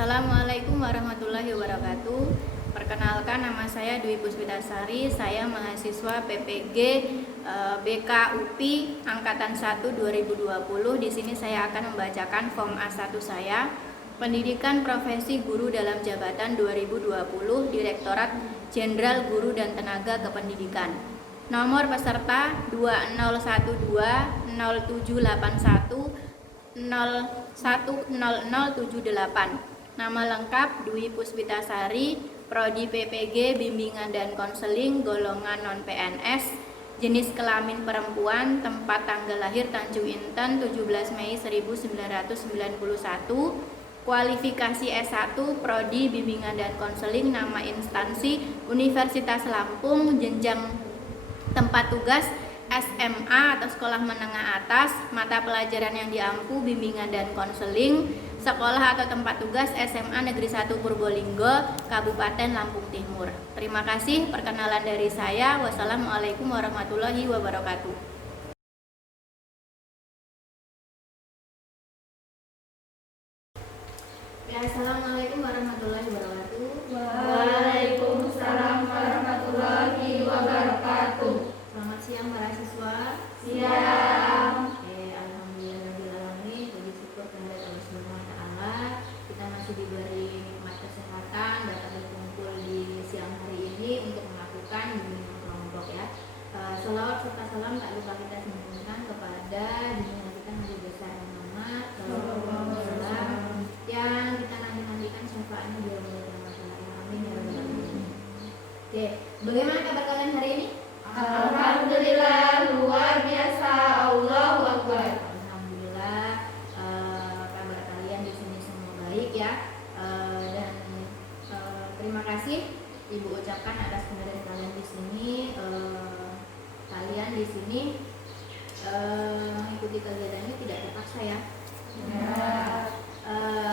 Assalamualaikum warahmatullahi wabarakatuh. Perkenalkan, nama saya Dwi Puspitasari. Saya mahasiswa PPG BK UPI Angkatan 1 2020. Di sini saya akan membacakan form A1 saya. Pendidikan Profesi Guru dalam Jabatan 2020, Direktorat Jenderal Guru dan Tenaga Kependidikan. Nomor peserta 2012 0781 010078. Nama lengkap Dwi Puspitasari, Prodi PPG Bimbingan dan Konseling, golongan non-PNS, jenis kelamin perempuan, tempat tanggal lahir Tanjung Inten 17 Mei 1991, kualifikasi S1 Prodi Bimbingan dan Konseling, nama instansi Universitas Lampung, jenjang tempat tugas SMA atau sekolah menengah atas, mata pelajaran yang diampu bimbingan dan konseling, sekolah atau tempat tugas SMA Negeri 1 Purbolinggo, Kabupaten Lampung Timur. Terima kasih, perkenalan dari saya. Wassalamualaikum warahmatullahi wabarakatuh. Assalamualaikum warahmatullahi wabarakatuh. Waalaikumsalam warahmatullahi wabarakatuh. Selamat siang para siswa. Siang. Alhamdulillahirrahmanirrahim. Puji syukur kepada Allah Subhanahu wa taala, kita masih diberi nikmat kesehatan dapat berkumpul di siang hari ini untuk melakukan bimbingan kelompok ya. Selawat serta salam tak lupa kita sambungkan kepada junjungan kita Nabi besar Muhammad sallallahu alaihi wasallam yang kita nantikan syafaatnya di yaumul qiyamah. Amin ya rabbal alamin. Oke, bagaimana kabar kalian hari ini? Alhamdulillah, luar biasa. Allahu Akbar. Alhamdulillah, kabar kalian di sini semua baik ya. Dan terima kasih Ibu ucapkan atas kehadiran kalian di sini. Kalian di sini mengikuti kegiatan ini tidak terpaksa ya.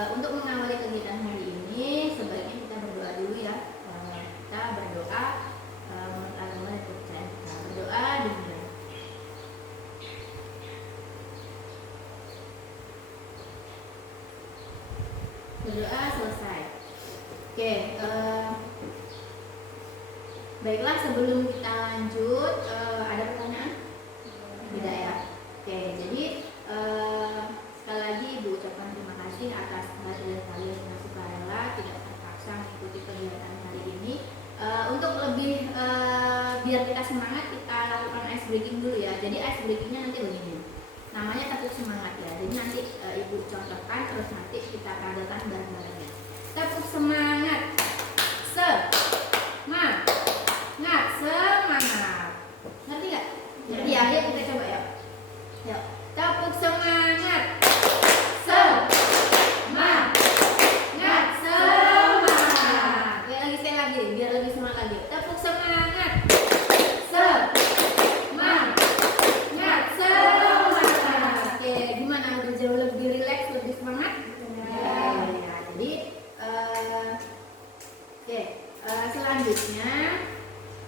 Untuk mengawali kegiatan hari ini, sebaiknya kita berdoa dulu ya. Kita berdoa menurut agama dan kepercayaan kita. Berdoa dimulai. Berdoa selesai. Oke, baiklah, sebelum kita lanjut, ada pertanyaan? Tidak ya? Oke, jadi sekali lagi Ibu ucapkan terima kasih atas kehadiran kalian yang sukarela tidak terpaksa mengikuti kegiatan hari ini. Untuk lebih biar kita semangat, kita lakukan ice breaking dulu ya. Jadi ice breakingnya nanti begini, namanya tepuk semangat ya. Jadi nanti Ibu contohkan, terus nanti kita kadakan bareng-barengnya. Tepuk semangat, semangat, semangat. Ngerti nggak? Ngerti ya? Ayo kita coba ya. Yuk, tepuk semangat, semangat, semangat. Lagi sekali lagi, biar lebih semangat lagi. Tepuk semangat, semangat, semangat. Oke, gimana? Udah jauh lebih rileks, lebih semangat? Ya. Jadi, selanjutnya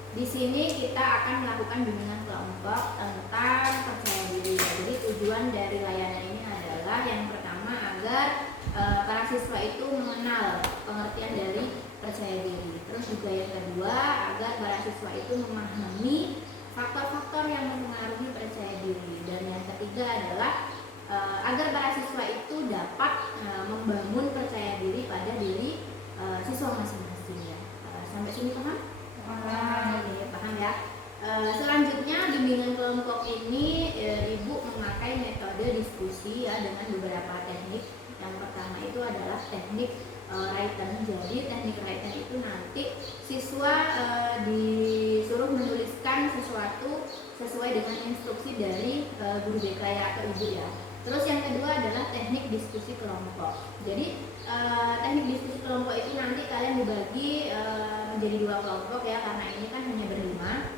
di sini kita akan melakukan bimbingan kelompok tentang percaya diri. Jadi tujuan dari layanan ini adalah yang pertama agar para siswa itu mengenal pengertian dari percaya diri. Terus juga yang kedua agar para siswa itu memahami faktor-faktor yang mempengaruhi percaya diri. Dan yang ketiga adalah agar para siswa itu dapat membangun percaya diri pada diri siswa masing-masing ya. Sampai sini paham? Paham ya. Selanjutnya bimbingan kelompok ini Ibu memakai metode diskusi ya dengan beberapa teknik. Yang pertama itu adalah teknik written. Jadi teknik written itu nanti siswa disuruh menuliskan sesuatu sesuai dengan instruksi dari guru BK ya, atau Ibu ya. Terus yang kedua adalah teknik diskusi kelompok. Jadi teknik diskusi kelompok itu nanti kalian dibagi menjadi dua kelompok ya, karena ini kan hanya berlima.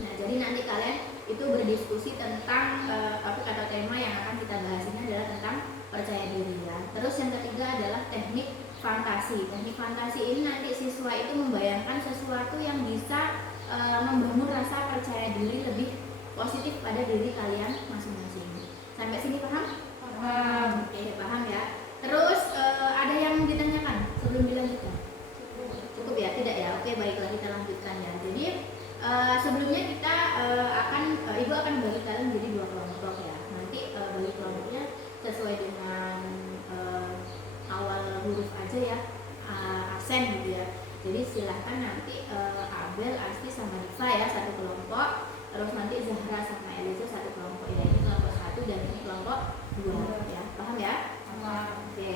Nah, jadi nanti kalian itu berdiskusi tentang topik atau tema yang akan kita bahas ini adalah tentang percaya diri ya. Terus yang ketiga adalah teknik fantasi. Teknik fantasi ini nanti siswa itu membayangkan sesuatu yang bisa membangun rasa percaya diri lebih positif pada diri kalian masing-masing. Sampai sini paham? Paham. Oke, paham ya. Terus ada yang ditanyakan? aja ya, absen gitu ya. Jadi silahkan nanti Abel, Asti sama Diva ya satu kelompok, terus nanti Zahra sama Eliza satu kelompok ya, ini kelompok 1 dan ini kelompok 2 ya, paham ya? Oke.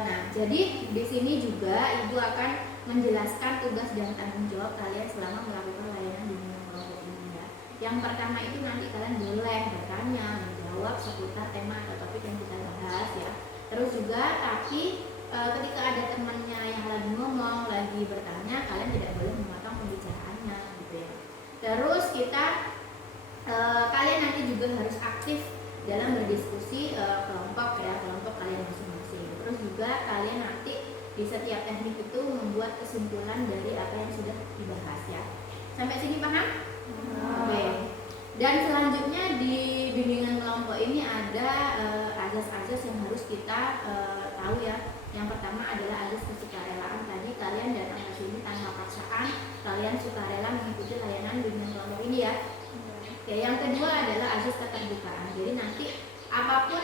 Nah, jadi di sini juga Ibu akan menjelaskan tugas dan tanggung jawab kalian selama melakukan layanan bimbingan kelompok ini ya. Yang pertama itu nanti kalian boleh bertanya, menjawab seputar tema atau topik yang kita bahas ya. Terus juga tapi ketika ada temannya yang lagi ngomong, lagi bertanya, kalian tidak boleh memotong pembicaraannya gitu ya. Terus kalian nanti juga harus aktif dalam berdiskusi kelompok ya, kelompok kalian masing-masing. Terus juga kalian nanti di setiap teknik itu membuat kesimpulan dari apa yang sudah dibahas ya. Sampai sini paham? Oke. Dan selanjutnya di bimbingan kelompok ini ada azas-azas yang harus kita tahu ya. Yang pertama adalah azas kesukarelaan. Tadi kalian datang ke sini tanpa paksaan, kalian sukarela mengikuti layanan bimbingan kelompok ini ya. Oke, yang kedua adalah azas keterbukaan. Jadi nanti apapun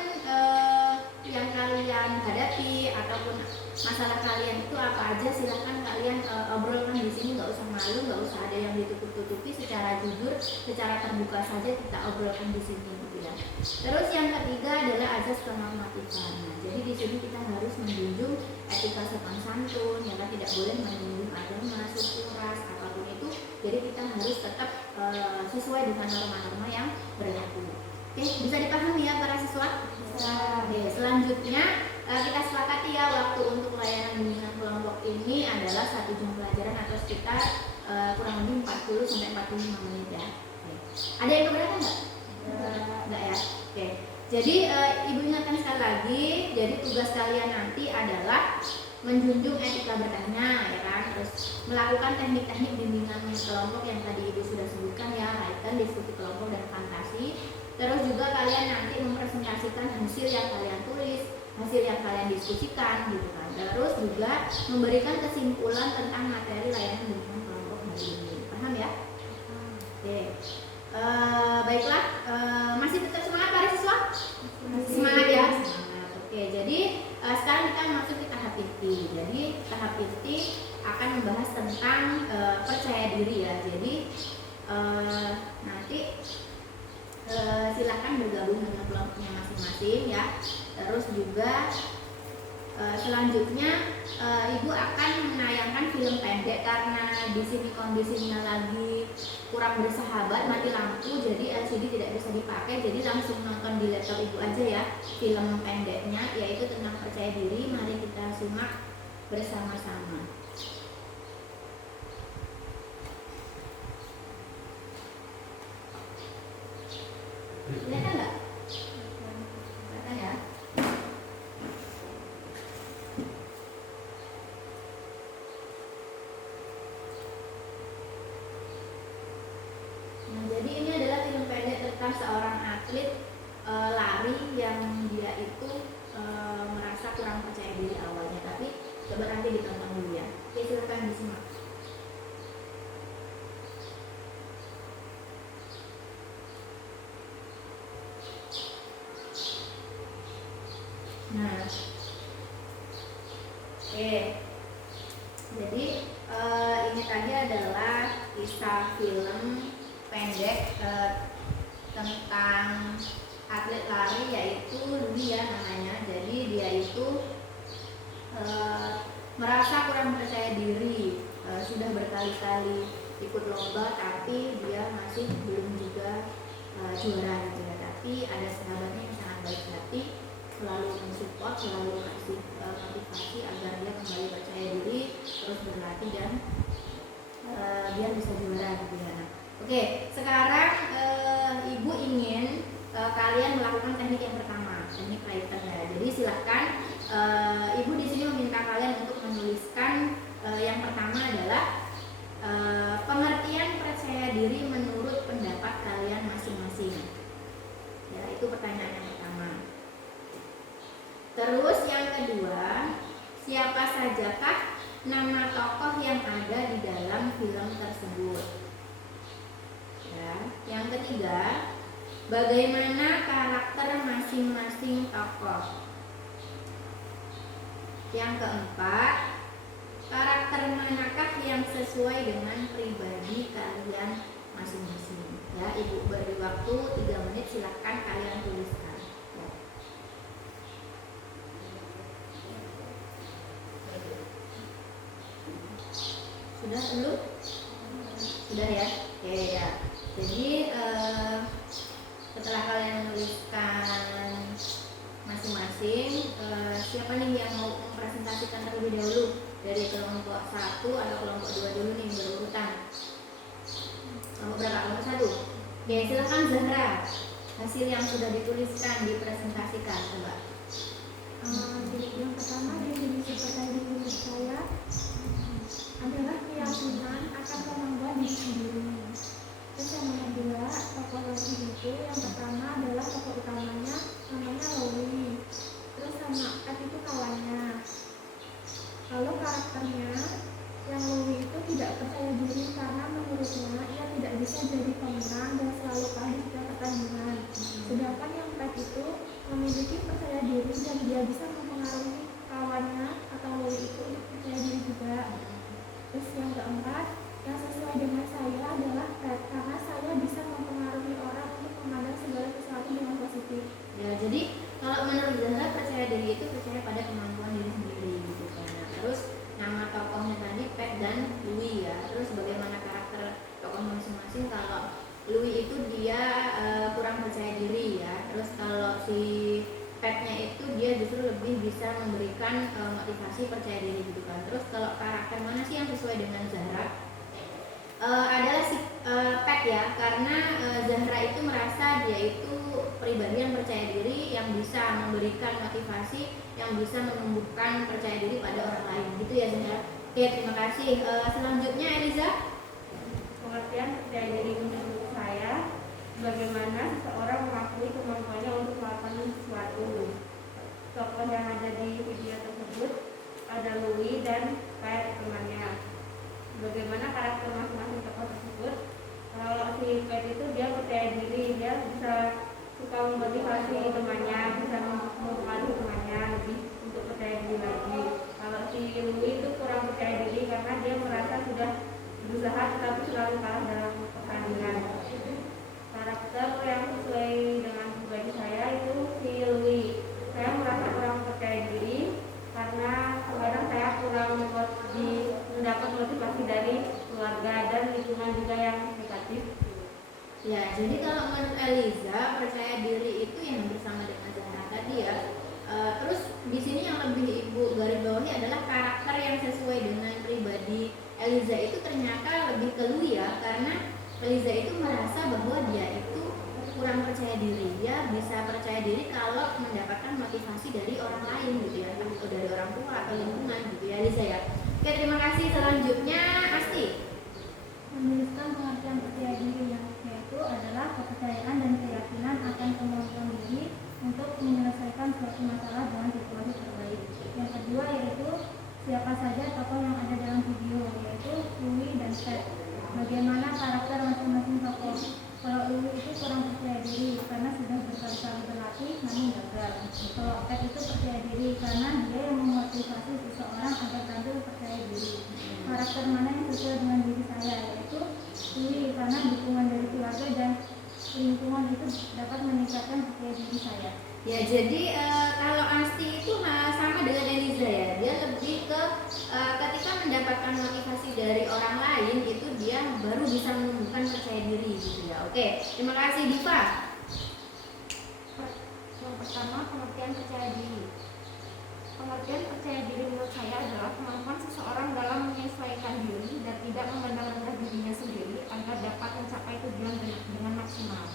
yang kalian hadapi ataupun masalah kalian itu apa aja, silahkan kalian obrolkan di sini, nggak usah malu, nggak usah ada yang ditutup-tutupi, secara jujur, secara terbuka saja kita obrolkan di sini gitu ya. Terus yang ketiga adalah azas kenormatifan. Nah, jadi di sini kita harus menjunjung etika sopan santun, ya kan, tidak boleh menyinggung agama, suku, ras, apapun itu. Jadi kita harus tetap sesuai dengan norma-norma yang berlaku. Oke, bisa dipahami ya para siswa? Oke, selanjutnya kita sepakati ya waktu untuk layanan bimbingan kelompok ini adalah 1 jam pelajaran atau sekitar kurang lebih 40 sampai 45 menit ya. Oke. Ada yang keberatan nggak? Enggak ya. Oke. Jadi Ibu ingatkan sekali lagi, jadi tugas kalian nanti adalah menjunjung etika bertanya ya kan, terus melakukan teknik-teknik bimbingan kelompok yang tadi Ibu sudah sebutkan ya, Raiten, diskusi kelompok dan fantasi. Terus juga kalian nanti mempresentasikan hasil yang kalian tulis, hasil yang kalian diskusikan gitu kan. Terus juga memberikan kesimpulan tentang materi layanan bimbingan kelompok hari ini. Paham ya? Oke. Baiklah, masih tetap semangat para siswa? Semangat ya? Semangat. Oke, jadi sekarang kita masuk ke tahap inti. Jadi tahap inti akan membahas tentang percaya diri ya. Jadi nanti silakan bergabung dengan kelompoknya masing-masing ya. Terus juga selanjutnya Ibu akan menayangkan film pendek karena di sini kondisinya lagi kurang bersahabat, mati lampu, jadi LCD tidak bisa dipakai. Jadi langsung nonton di laptop Ibu aja ya film pendeknya, yaitu tentang percaya diri. Mari kita simak bersama-sama. Kelihatan nggak? Kelihatan ya? Nah, jadi ini adalah film pendek tentang seorang atlet lari yang dia itu merasa kurang percaya diri awalnya, tapi coba nanti ditonton dulu ya. Oke, silakan disimak. Nah, oke. Jadi ini tadi adalah kisah film pendek tentang atlet lari, yaitu Louis ya namanya. Jadi dia itu merasa kurang percaya diri, sudah berkali-kali ikut lomba tapi dia masih belum juga juara gitu ya. Tapi ada sahabatnya yang sangat baik hati, selalu mensupport, selalu kasih motivasi agar dia kembali percaya diri, terus berlatih dan biar bisa juara gitu ya. Oke, sekarang Ibu ingin kalian melakukan teknik yang pertama, teknik Raiten ya. Jadi silahkan Ibu di sini meminta kalian untuk menuliskan yang pertama adalah pengertian percaya diri menurut pendapat kalian masing-masing. Ya, itu pertanyaan yang pertama. Terus yang kedua, siapa sajakah nama tokoh yang ada di dalam film tersebut? Ya, yang ketiga, bagaimana karakter masing-masing tokoh? Yang keempat, karakter manakah yang sesuai dengan pribadi kalian masing-masing? Ya, Ibu beri waktu 3 menit, silahkan kalian tuliskan. Sudah belum? Sudah ya? Oke ya. Jadi setelah kalian menuliskan masing-masing, siapa nih yang mau mempresentasikan terlebih dahulu? Dari kelompok 1 atau kelompok 2 dulu nih berurutan? Kelompok berapa? Kelompok 1? Oke, silakan Zahra. Hasil yang sudah dituliskan dipresentasikan, coba. Yang pertama dari percaya diri saya adalah keyakinan akan kemampuan diri sendiri. Terus yang kedua, tokoh Lowi itu yang pertama adalah tokoh utamanya namanya Lowi. Terus sama Ed itu kawannya. Lalu karakternya yang Lowi itu tidak percaya diri karena menurutnya ia tidak bisa jadi pemenang dan selalu kalah di setiap pertandingan. Sedangkan yang Ed itu memiliki percaya diri dan dia bisa mempengaruhi kawannya atau Lowi itu untuk percaya diri juga. Terus yang keempat, yang sesuai dengan saya adalah Ted, karena saya bisa mempengaruhi orang untuk memandang segala sesuatu dengan positif. Ya, jadi kalau menurut Zahra percaya diri itu percaya pada kemampuan diri sendiri gitu kan. Nah, terus nama tokohnya tadi Pet dan Louis ya. Terus bagaimana karakter tokoh masing-masing? Kalau Louis itu dia kurang percaya diri ya. Terus kalau si Petnya itu dia justru lebih bisa memberikan motivasi percaya diri gitu kan. Terus kalau karakter mana sih yang sesuai dengan Zahra? Adalah si Pet ya, karena Zahra itu merasa dia itu pribadi yang percaya diri, yang bisa memberikan motivasi, yang bisa menumbuhkan percaya diri pada orang lain gitu ya Zahra. Oke, terima kasih. Selanjutnya Eliza. Pengertian percaya diri menurut saya, bagaimana seseorang mengakui kemampuannya untuk melakukan sesuatu. Tokoh yang ada di video tersebut ada Louis dan Pet temannya. Bagaimana karakter masing-masing tokoh tersebut? Kalau si Pet itu dia percaya diri, dia bisa suka memotivasi temannya, bisa mempengaruhi temannya lebih untuk percaya diri lagi. Kalau si Louis itu kurang percaya diri karena dia merasa sudah berusaha tetapi selalu kalah dalam pertandingan. Karakter yang sesuai dengan pribadi saya itu si Louis. Saya merasa kurang percaya diri karena kadang saya kurang mendapat motivasi dari keluarga dan lingkungan juga yang negatif. Ya, jadi kalau menurut Eliza percaya diri itu yang bersama dengan Zahra tadi ya. Terus di sini yang lebih Ibu garis bawahi adalah karakter yang sesuai dengan pribadi Eliza itu ternyata lebih ke Louis ya, karena Eliza itu merasa bahwa dia itu kurang percaya diri. Dia bisa percaya diri kalau mendapatkan motivasi dari orang lain gitu ya, atau dari orang tua atau lingkungan gitu ya Eliza ya. Oke, terima kasih. Selanjutnya Asti. Menuliskan pengertian percaya diri yaitu adalah kepercayaan dan keyakinan akan kemampuan diri untuk menyelesaikan suatu masalah dengan situasi terbaik. Yang kedua yaitu siapa saja tokoh yang ada dalam video, yaitu Louis dan Pet. Bagaimana karakter masing-masing tokoh? Kalau Louis itu kurang percaya diri karena sudah berkali-kali berlatih namun gagal. Kalau Pet itu percaya diri karena dia yang memotivasi seseorang agar tampil percaya diri. Karakter mana yang sesuai dengan diri saya? Yaitu Louis, karena dukungan dari keluarga dan lingkungan itu dapat meningkatkan percaya diri saya. Ya, jadi kalau Asti itu sama dengan Eliza ya. Dia lebih ke ketika mendapatkan motivasi dari orang lain itu dia baru bisa menumbuhkan percaya diri gitu ya. Oke, terima kasih Diva. Yang pertama, pengertian percaya diri. Pengertian percaya diri menurut saya adalah kemampuan seseorang dalam menyesuaikan diri dan tidak memandang rendah dirinya sendiri agar dapat mencapai tujuan dengan maksimal.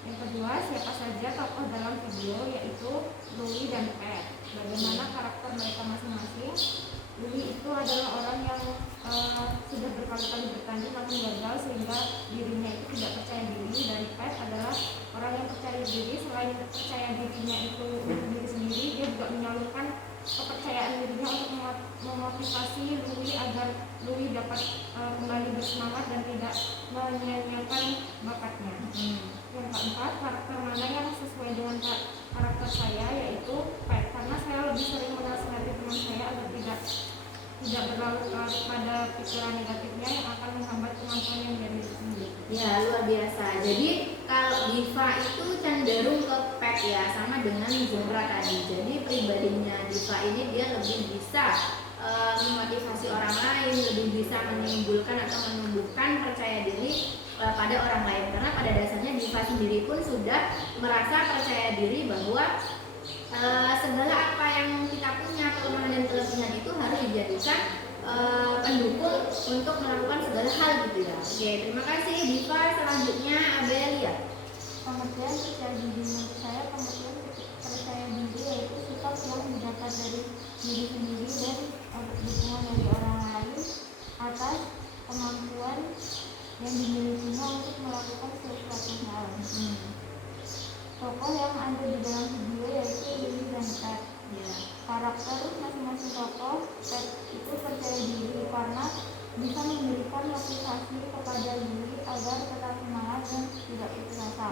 Yang kedua, siapa saja tokoh dalam video, yaitu Louis dan Pet. Bagaimana karakter mereka masing-masing? Louis itu adalah orang yang sudah berkali-kali bertanding namun gagal sehingga dirinya itu tidak percaya diri. Dan Pet adalah orang yang percaya diri. Selain percaya dirinya itu untuk diri sendiri, dia juga menyalurkan kepercayaan dirinya untuk memotivasi Louis agar Louis dapat kembali bersemangat dan tidak menyia-nyiakan bakatnya. Yang keempat, karakter mana yang sesuai dengan karakter saya, yaitu Pet, karena saya lebih sering menasihati teman biasa. Jadi kalau Diva itu cenderung ke pet ya, sama dengan Zahra tadi. Jadi pribadinya Diva ini dia lebih bisa memotivasi orang lain, lebih bisa menimbulkan atau menumbuhkan percaya diri pada orang lain, karena pada dasarnya Diva sendiri pun sudah merasa percaya diri bahwa segala apa yang kita punya, kelemahan dan kelebihan itu harus dijadikan pendukung untuk melakukan segala hal gitu ya. Oke, terima kasih Diva. Selanjutnya Abelia. Pengertian percaya diri menurut saya, pengertian percaya diri yaitu sikap yang didapat dari diri sendiri dan dukungan dari orang lain atas kemampuan yang dimilikinya untuk melakukan sesuatu hal. Tokoh yang ada di dalam video yaitu Lily dan Ted. Ya. Karakter masing-masing tokoh, Ted itu percaya diri karena bisa memberikan motivasi kepada Lily agar tetap semangat dan tidak putus asa.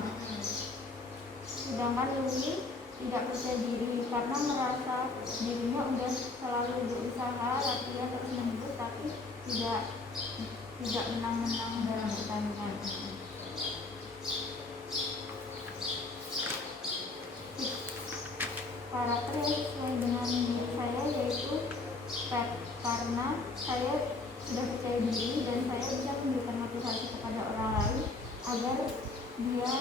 Sedangkan Lily tidak percaya diri karena merasa dirinya udah selalu berusaha latihan terus menerus tapi tidak menang-menang dalam pertandingan. Karakter yang sesuai dengan diri saya yaitu Pet, karena saya sudah percaya diri dan saya bisa memberikan motivasi kepada orang lain agar dia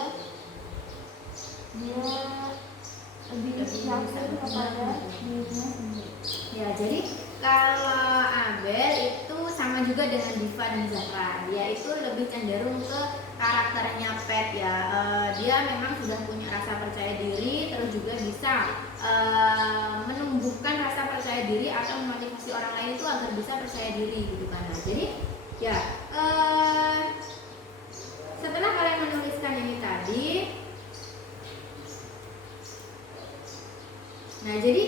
lebih yakin kepada dirinya sendiri. Ya, jadi kalau Abel itu sama juga dengan Diva dan Zahra. Dia itu lebih cenderung ke karakternya Pet ya. Dia memang sudah punya rasa percaya diri, terus juga bisa menumbuhkan rasa percaya diri atau memotivasi orang lain itu agar bisa percaya diri gitu kan. Nah, jadi ya setelah kalian menuliskan ini tadi, nah jadi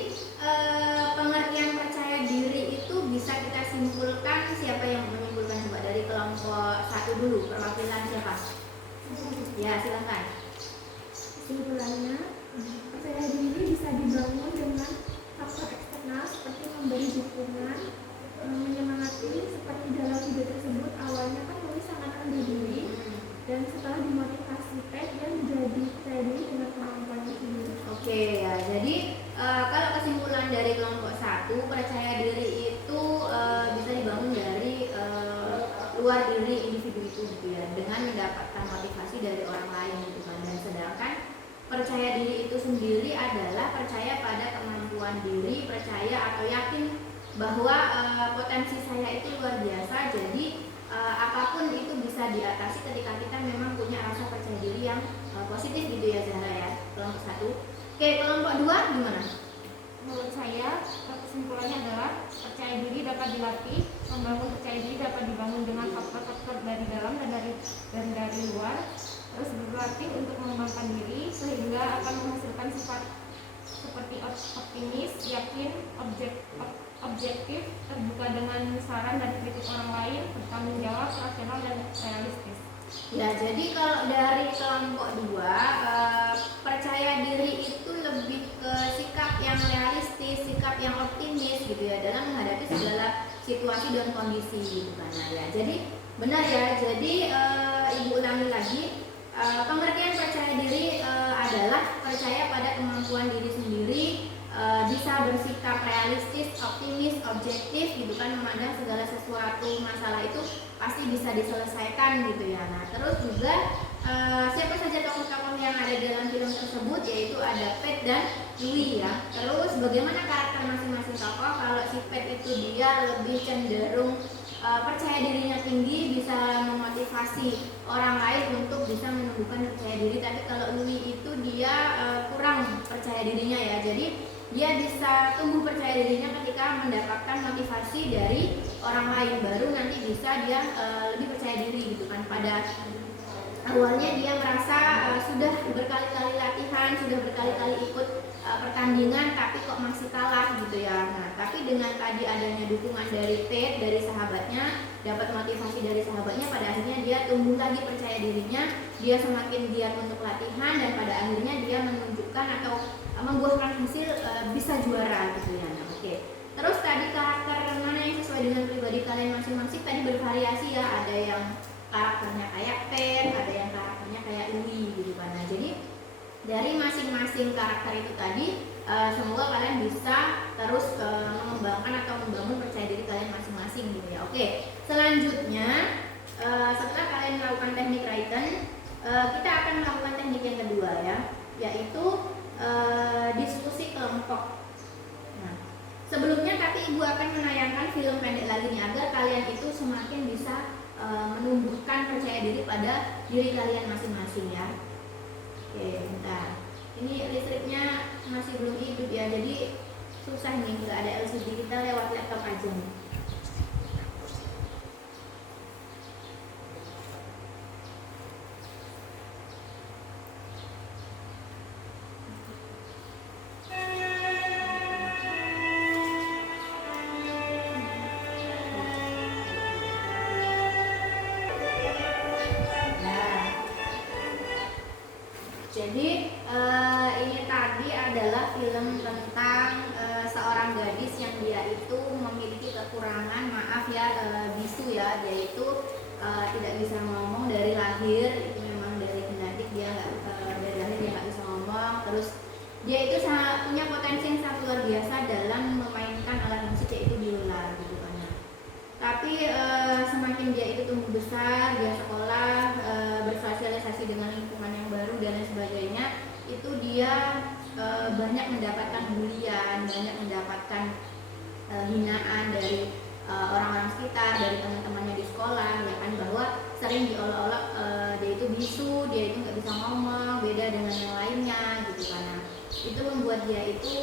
pengertian percaya diri itu bisa kita simpulkan. Siapa yang menyimpulkan? Coba dari kelompok 1 dulu, perwakilan siapa? Ya, silakan. Kesimpulannya, percaya diri bisa dibangun dengan faktor eksternal seperti memberi dukungan, menyemangati. Seperti dalam video tersebut, awalnya kan Lily sangat rendah diri, dan setelah dimotivasi Pet, dia menjadi percaya diri dengan kemampuannya sendiri. Oke ya, jadi kalau kesimpulan dari kelompok 1, percaya diri itu bisa dibangun dari luar diri individu itu gitu ya, dengan mendapatkan motivasi dari orang lain gitu kan. Dan sedangkan percaya diri itu sendiri adalah percaya pada kemampuan diri, percaya atau yakin bahwa potensi saya itu luar biasa. Jadi apapun itu bisa diatasi ketika kita memang punya rasa percaya diri yang positif gitu ya Zahra ya, kelompok 1. Oke, kelompok 2 gimana? Menurut saya, kesimpulannya adalah percaya diri dapat dilatih. Membangun percaya diri dapat dibangun dengan faktor-faktor dari dalam dan dari luar. Terus berlatih untuk mengembangkan diri sehingga akan menghasilkan sifat seperti optimis, yakin, objektif, terbuka dengan saran dan kritik orang lain, bertanggung jawab, rasional dan realistis. Ya, jadi kalau dari kelompok 2, percaya diri itu lebih ke sikap yang realistis, sikap yang optimis gitu ya dalam menghadapi segala situasi dan kondisi gitu kan. Nah, ya, jadi benar ya. Jadi Ibu ulangi lagi, pengertian percaya diri adalah percaya pada kemampuan diri sendiri, bisa bersikap realistis, optimis, objektif gitu kan, memandang segala sesuatu masalah itu pasti bisa diselesaikan gitu ya. Nah, terus juga siapa saja tokoh-tokoh yang ada dalam film tersebut, yaitu ada Pet dan Louis ya. Terus bagaimana karakter masing-masing tokoh? Kalau si Pet itu dia lebih cenderung percaya dirinya tinggi, bisa memotivasi orang lain untuk bisa menumbuhkan percaya diri. Tapi kalau Louis itu dia kurang percaya dirinya ya. Jadi dia bisa tumbuh percaya dirinya ketika mendapatkan motivasi dari orang lain, baru nanti bisa dia lebih percaya diri gitu kan. Pada awalnya dia merasa sudah berkali-kali latihan, sudah berkali-kali ikut pertandingan, tapi kok masih kalah gitu ya. Nah, tapi dengan tadi adanya dukungan dari Ted, dari sahabatnya, dapat motivasi dari sahabatnya, pada akhirnya dia tumbuh lagi percaya dirinya, dia semakin giat untuk latihan, dan pada akhirnya dia menunjukkan atau membuahkan hasil bisa juara gitu ya. Nah, oke. Terus tadi karakter mana yang sesuai dengan pribadi kalian masing-masing tadi bervariasi ya, ada yang karakternya kayak Pen, ada yang karakternya kayak Louis gitu kan. Nah, jadi dari masing-masing karakter itu tadi semoga kalian bisa terus mengembangkan atau membangun percaya diri kalian masing-masing gitu ya. Oke, selanjutnya setelah kalian melakukan teknik Written, kita akan melakukan teknik yang kedua ya, yaitu diskusi kelompok. Nah, sebelumnya tapi ibu akan menayangkan film pendek lagi nih agar kalian itu semakin bisa menumbuhkan percaya diri pada diri kalian masing-masing ya. Oke, bentar. Ini listriknya masih belum hidup ya, jadi susah nih, nggak ada LCD, kita lewat laptop aja nih. Jadi ini tadi adalah film tentang seorang gadis yang dia itu memiliki kekurangan, maaf ya, bisu ya, dia itu tidak bisa ngomong dari lahir, itu memang dari genetik dia dari lahir dia nggak bisa ngomong. Terus dia itu sangat punya potensi yang sangat luar biasa dalam memainkan alat musik yaitu biola gitu kan. Tapi semakin dia itu tumbuh besar, dia sekolah, bersosialisasi dengan lingkungan yang baru dan lain sebagainya, itu dia banyak mendapatkan bulian, banyak mendapatkan hinaan dari orang-orang sekitar, dari teman-temannya di sekolah, ya kan, bahwa sering diolok-olok dia itu bisu, dia itu nggak bisa ngomong, beda dengan yang lainnya gitu kan. Nah, itu membuat dia itu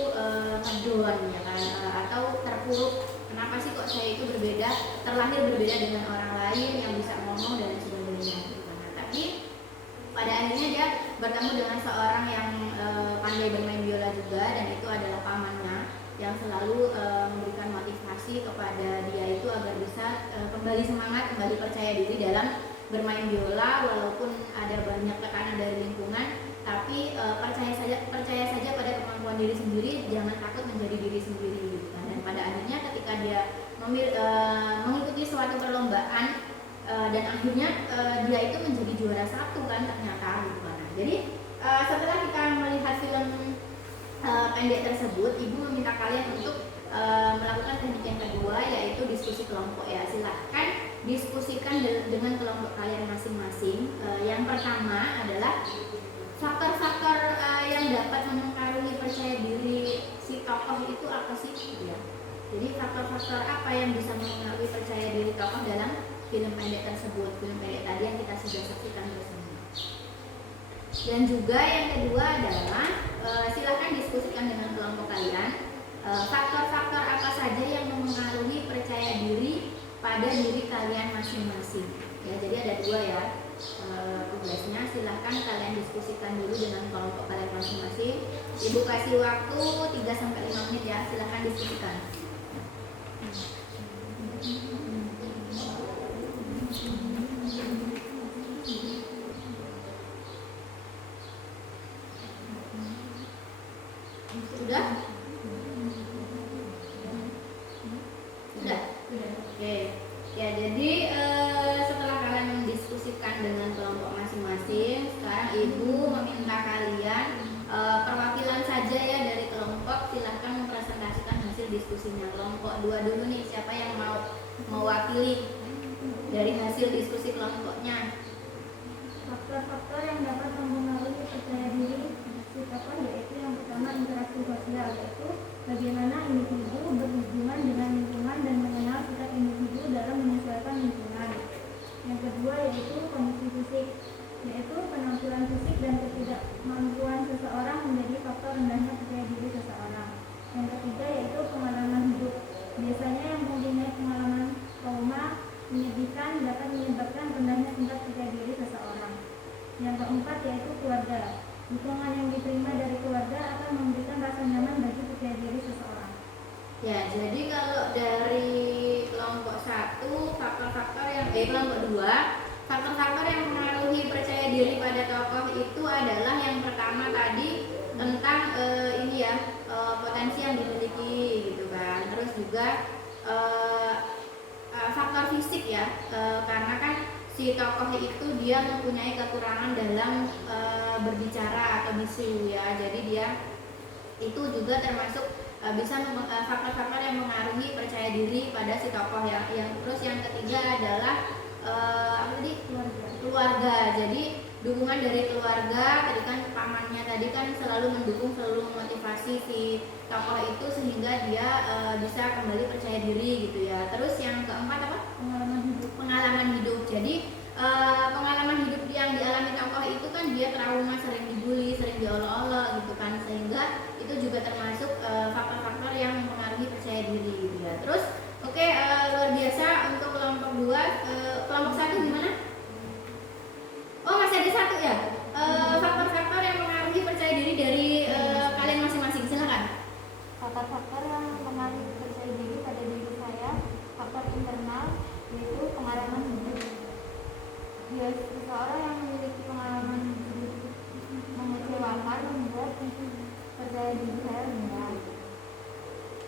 ngedon ya kan, atau terpuruk. Kenapa sih kok saya itu berbeda, terlahir berbeda dengan orang lain yang bisa ngomong dan sebagainya gitu kan. Nah, tapi pada akhirnya dia bertemu dengan seorang yang pandai bermain biola juga, dan itu adalah pamannya yang selalu memberikan motivasi kepada dia itu agar bisa kembali semangat, kembali percaya diri dalam bermain biola walaupun ada banyak tekanan dari lingkungan, tapi percaya saja pada kemampuan diri sendiri, jangan takut menjadi diri sendiri gitu kan. Dan pada akhirnya ketika dia mengikuti suatu perlombaan dan akhirnya dia itu menjadi juara satu kan ternyata gitu kan. Nah, jadi setelah kita melihat film pendek tersebut, ibu meminta kalian untuk melakukan teknik yang kedua, yaitu diskusi kelompok ya. Silahkan diskusikan dengan kelompok kalian masing-masing. Yang pertama adalah faktor-faktor yang dapat mempengaruhi percaya diri si tokoh itu apa sih ya. Jadi faktor-faktor apa yang bisa mempengaruhi percaya diri tokoh dalam film pendek tersebut, film pendek tadi yang kita sudah saksikan bersama. Dan juga yang kedua adalah silakan diskusikan dengan kelompok kalian faktor-faktor apa saja yang mempengaruhi percaya diri pada diri kalian masing-masing. Ya, jadi ada dua ya tugasnya. Silahkan kalian diskusikan dulu dengan kelompok kalian masing-masing. Ibu kasih waktu 3-5 menit ya, silahkan diskusikan. Sudah? Sudah? Oke. Ya, jadi setelah kalian mendiskusikan dengan kelompok masing-masing, sekarang ibu meminta kalian perwakilan saja ya dari kelompok, silahkan mempresentasikan hasil diskusinya. Kelompok 2 dulu nih, siapa yang mau mewakili dari hasil diskusi kelompoknya? Faktor-faktor yang dapat mempengaruhi percaya diri si tokoh yaitu yang pertama interaksi sosial, yaitu bagaimana individu berhubungan dengan lingkungan dan mengenal sikap individu dalam menyesuaikan lingkungan. Yang kedua yaitu kondisi fisik, yaitu penampilan fisik dan ketidakmampuan seseorang menjadi faktor rendahnya percaya diri seseorang. Yang ketiga yaitu pengalaman hidup, biasanya yang mempunyai pengalaman trauma menyedihkan dapat menyebabkan rendahnya tingkat percaya diri seseorang. Yang keempat yaitu keluarga, dukungan yang diterima dari keluarga akan memberikan rasa nyaman bagi percaya diri seseorang. Ya, jadi kalau dari kelompok 1, faktor-faktor yang kelompok 2, faktor-faktor yang mempengaruhi percaya diri pada tokoh itu adalah yang pertama tadi tentang ini ya, potensi yang dimiliki gitu kan. Terus juga faktor fisik ya, karena kan si tokoh itu dia mempunyai kekurangan dalam berbicara atau bisu ya. Jadi dia itu juga termasuk bisa faktor-faktor yang mempengaruhi percaya diri pada si tokoh ya. Terus yang ketiga adalah apa tadi? Keluarga. Jadi dukungan dari keluarga, tadi kan pamannya tadi kan selalu mendukung, selalu memotivasi si tokoh itu sehingga dia bisa kembali percaya diri gitu ya. Terus yang keempat apa? Pengalaman hidup. Jadi pengalaman hidup yang dialami tokoh itu kan dia trauma, sering dibully, sering diolok-olok gitu kan, sehingga itu juga termasuk faktor-faktor yang mempengaruhi percaya diri gitu ya. Terus luar biasa untuk kelompok 2. Kelompok 1 gimana? Oh, masih ada 1 ya. Faktor-faktor yang mempengaruhi percaya diri dari kalian masing-masing, silakan. Faktor-faktor yang mempengaruhi percaya diri pada diri saya, faktor internal, yaitu pengalaman hidup. Dia seseorang yang memiliki pengalaman hidup mengecewakan membuat percaya diri saya rendah.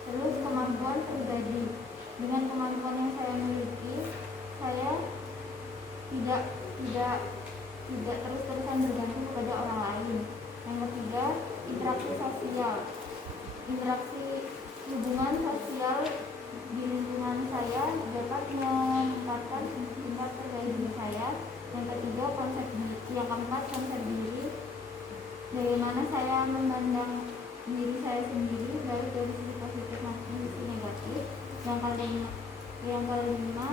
Terus kemampuan pribadi. Dengan kemampuan yang saya miliki, saya tidak terus-terusan bergantung kepada orang lain. Yang ketiga, interaksi sosial. Interaksi hubungan sosial di lingkungan saya dapat meningkatkan tingkat percaya diri saya. Yang ketiga, yang keempat, konsep diri. Bagaimana saya memandang diri saya sendiri, baik dari sisi positif maupun sisi negatif. Yang kelima,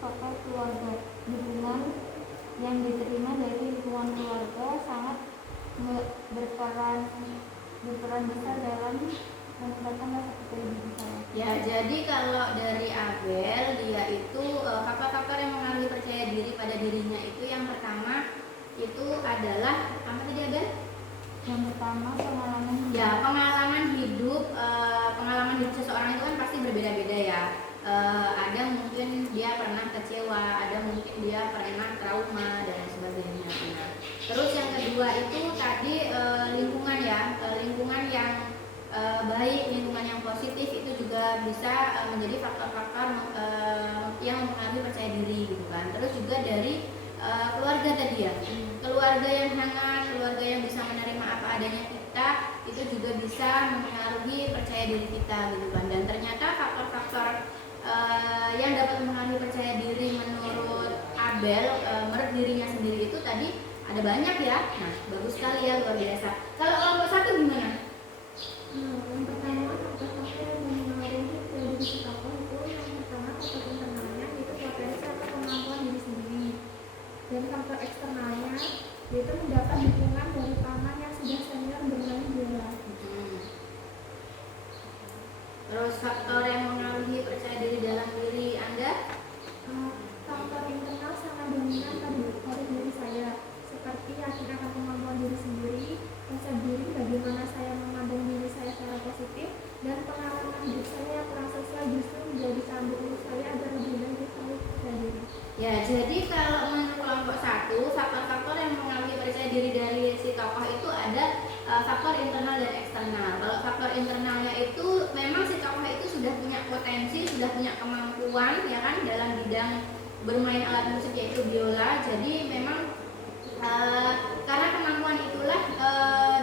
faktor keluarga. Dukungan yang diterima dari lingkungan keluarga sangat berperan besar dalam meningkatkan rasa percaya diri saya. Ya, jadi kalau dari Abel, dia itu faktor-faktor yang mempengaruhi percaya diri pada dirinya itu yang pertama itu adalah apa tadi Abel? Yang pertama, pengalaman hidup. Ya, pengalaman hidup. Pengalaman hidup seseorang itu kan pasti berbeda-beda ya. Ada mungkin dia pernah kecewa, ada mungkin dia pernah trauma dan lain sebagainya. Nah, terus yang kedua itu tadi lingkungan ya, lingkungan yang baik, lingkungan yang positif itu juga bisa menjadi faktor-faktor yang mempengaruhi percaya diri gitu kan. Terus juga dari keluarga tadi ya, keluarga yang hangat, keluarga yang bisa menerima apa adanya kita, itu juga bisa mempengaruhi percaya diri kita gitu kan. Dan ternyata faktor-faktor yang dapat mempengaruhi percaya diri menurut Abel, menurut dirinya sendiri itu tadi ada banyak ya. Nah, bagus sekali ya, luar biasa. Kalau kelompok 1 gimana? Yang pertama, faktor-faktor yang mempengaruhi percaya diri si tokoh itu yang pertama faktor internalnya yaitu potensi atau kemampuan diri sendiri, dan faktor eksternalnya yaitu mendapat dukungan dari paman yang sudah senior bermain biola. Terus faktor yang mempengaruhi percaya diri dalam diri Anda? Faktor internal sangat dominan pada diri saya, seperti yakin akan kemampuan diri sendiri, rasa diri, bagaimana saya memandang diri saya secara positif, dan pengalaman hidup saya yang kurang sesuai justru menjadi cambuk saya agar lebih baik percaya diri. Ya, jadi kalau menurut kelompok 1, faktor-faktor yang mempengaruhi percaya diri dari si tokoh itu ada faktor internal dan eksternal. Kalau faktor internalnya itu memang si tokoh itu sudah punya potensi, sudah punya kemampuan ya kan dalam bidang bermain alat musik yaitu biola. Jadi memang karena kemampuan itulah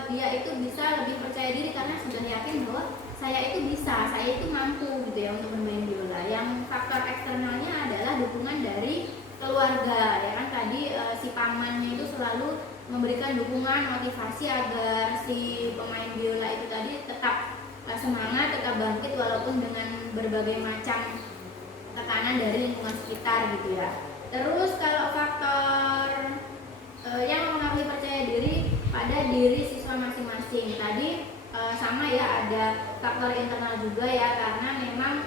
dia itu bisa lebih percaya diri karena sudah yakin bahwa saya itu bisa, saya itu mampu gitu ya untuk bermain biola. Yang faktor eksternalnya adalah dukungan dari keluarga ya kan, tadi si pamannya itu selalu memberikan dukungan, motivasi agar si pemain biola itu tadi tetap semangat, tetap bangkit walaupun dengan berbagai macam tekanan dari lingkungan sekitar gitu ya. Terus kalau faktor yang mempengaruhi percaya diri pada diri siswa masing-masing tadi sama ya, ada faktor internal juga ya, karena memang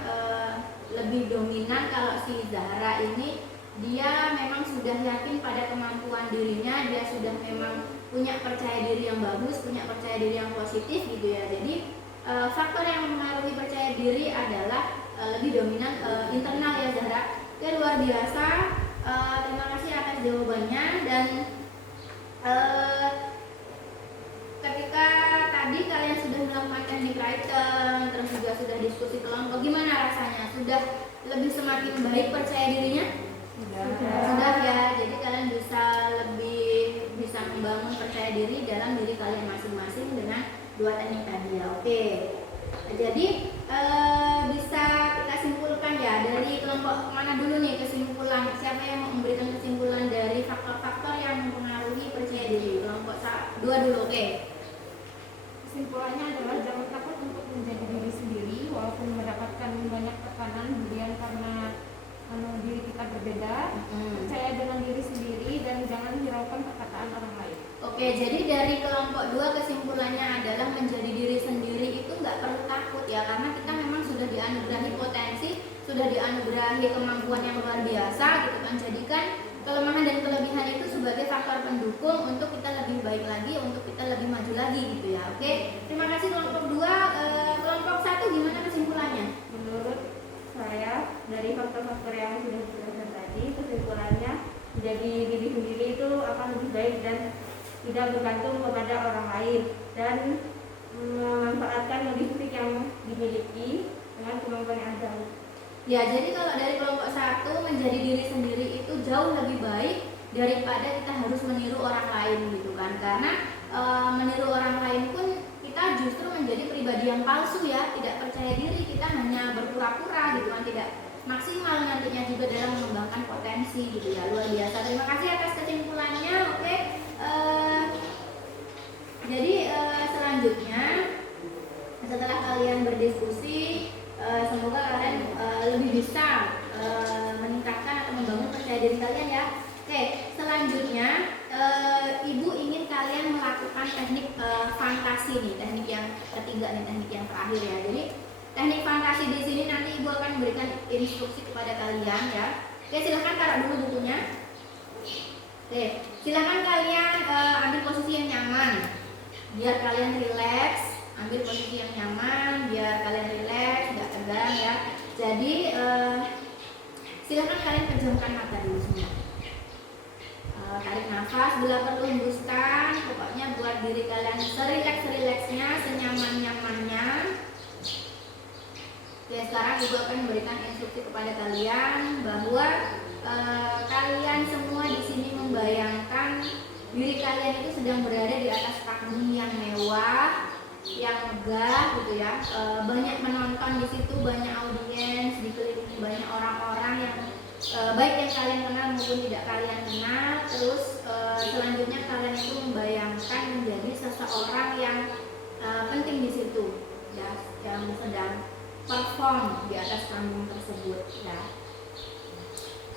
lebih dominan kalau si Zahra ini dia memang sudah yakin pada kemampuan dirinya, dia sudah memang punya percaya diri yang bagus, punya percaya diri yang positif gitu ya. Jadi faktor yang mempengaruhi percaya diri adalah lebih dominan internal ya Zahra. Oke, luar biasa. Terima kasih atas jawabannya. Dan ketika tadi kalian sudah melakukan teknik writing, terus juga sudah diskusi kelompok, gimana rasanya? Sudah lebih semakin baik percaya dirinya? Sudah ya. dua teknik tadi ya. Oke. Jadi bisa kita simpulkan ya dari kelompok mana dulu nih kesimpulan, siapa yang mau memberikan kesimpulan dari faktor-faktor yang mempengaruhi percaya diri? Kelompok dua dulu, oke. Kesimpulannya adalah jangan takut untuk menjadi diri sendiri walaupun mendapatkan banyak tekanan kemudian karena diri kita berbeda. Percaya dengan diri sendiri dan jangan hiraukan perkataan orang lain. Oke, jadi dari kelompok dua kesimpulannya adalah menjadi diri sendiri itu nggak perlu takut ya, karena kita memang sudah dianugerahi potensi, sudah dianugerahi kemampuan yang luar biasa gitu kan. Jadikan kelemahan dan kelebihan itu sebagai faktor pendukung untuk kita lebih baik lagi, untuk kita lebih maju lagi gitu ya. Oke, terima kasih kelompok dua. Kelompok satu gimana kesimpulannya? Menurut saya dari faktor-faktor yang sudah dijelaskan tadi, kesimpulannya menjadi diri sendiri itu akan lebih baik dan tidak bergantung kepada orang lain dan memanfaatkan logistik yang dimiliki dengan kemampuan yang ada. Ya, jadi kalau dari kelompok satu menjadi diri sendiri itu jauh lebih baik daripada kita harus meniru orang lain gitu kan. Karena meniru orang lain pun kita justru menjadi pribadi yang palsu ya, tidak percaya diri, kita hanya berpura-pura gitu kan, tidak maksimal nantinya juga dalam mengembangkan potensi gitu ya. Luar biasa. Terima kasih atas kesimpulannya. Oke. Jadi selanjutnya setelah kalian berdiskusi, semoga kalian lebih bisa meningkatkan atau membangun percaya diri kalian ya. Oke, selanjutnya ibu ingin kalian melakukan teknik fantasi nih, teknik yang ketiga nih, teknik yang terakhir ya. Jadi teknik fantasi di sini nanti ibu akan memberikan instruksi kepada kalian ya. Oke, silahkan taruh dulu bukunya. Oke, silahkan kalian ambil posisi yang nyaman biar kalian rileks. Ambil posisi yang nyaman biar kalian rileks, nggak tegang ya. Jadi silahkan kalian pejamkan mata dulu semua. Tarik nafas, bila perlu hembuskan. Pokoknya buat diri kalian serileks-rileksnya, senyaman-nyamannya. Oke, sekarang ibu akan memberikan instruksi kepada kalian bahwa kalian semua di sini membayangkan diri kalian itu sedang berada di atas panggung yang mewah, yang megah gitu ya. Banyak menonton di situ, banyak audiens, dikelilingi banyak orang-orang yang baik yang kalian kenal maupun tidak kalian kenal. Terus selanjutnya kalian itu membayangkan menjadi seseorang yang penting di situ ya, yang sedang perform di atas panggung tersebut ya.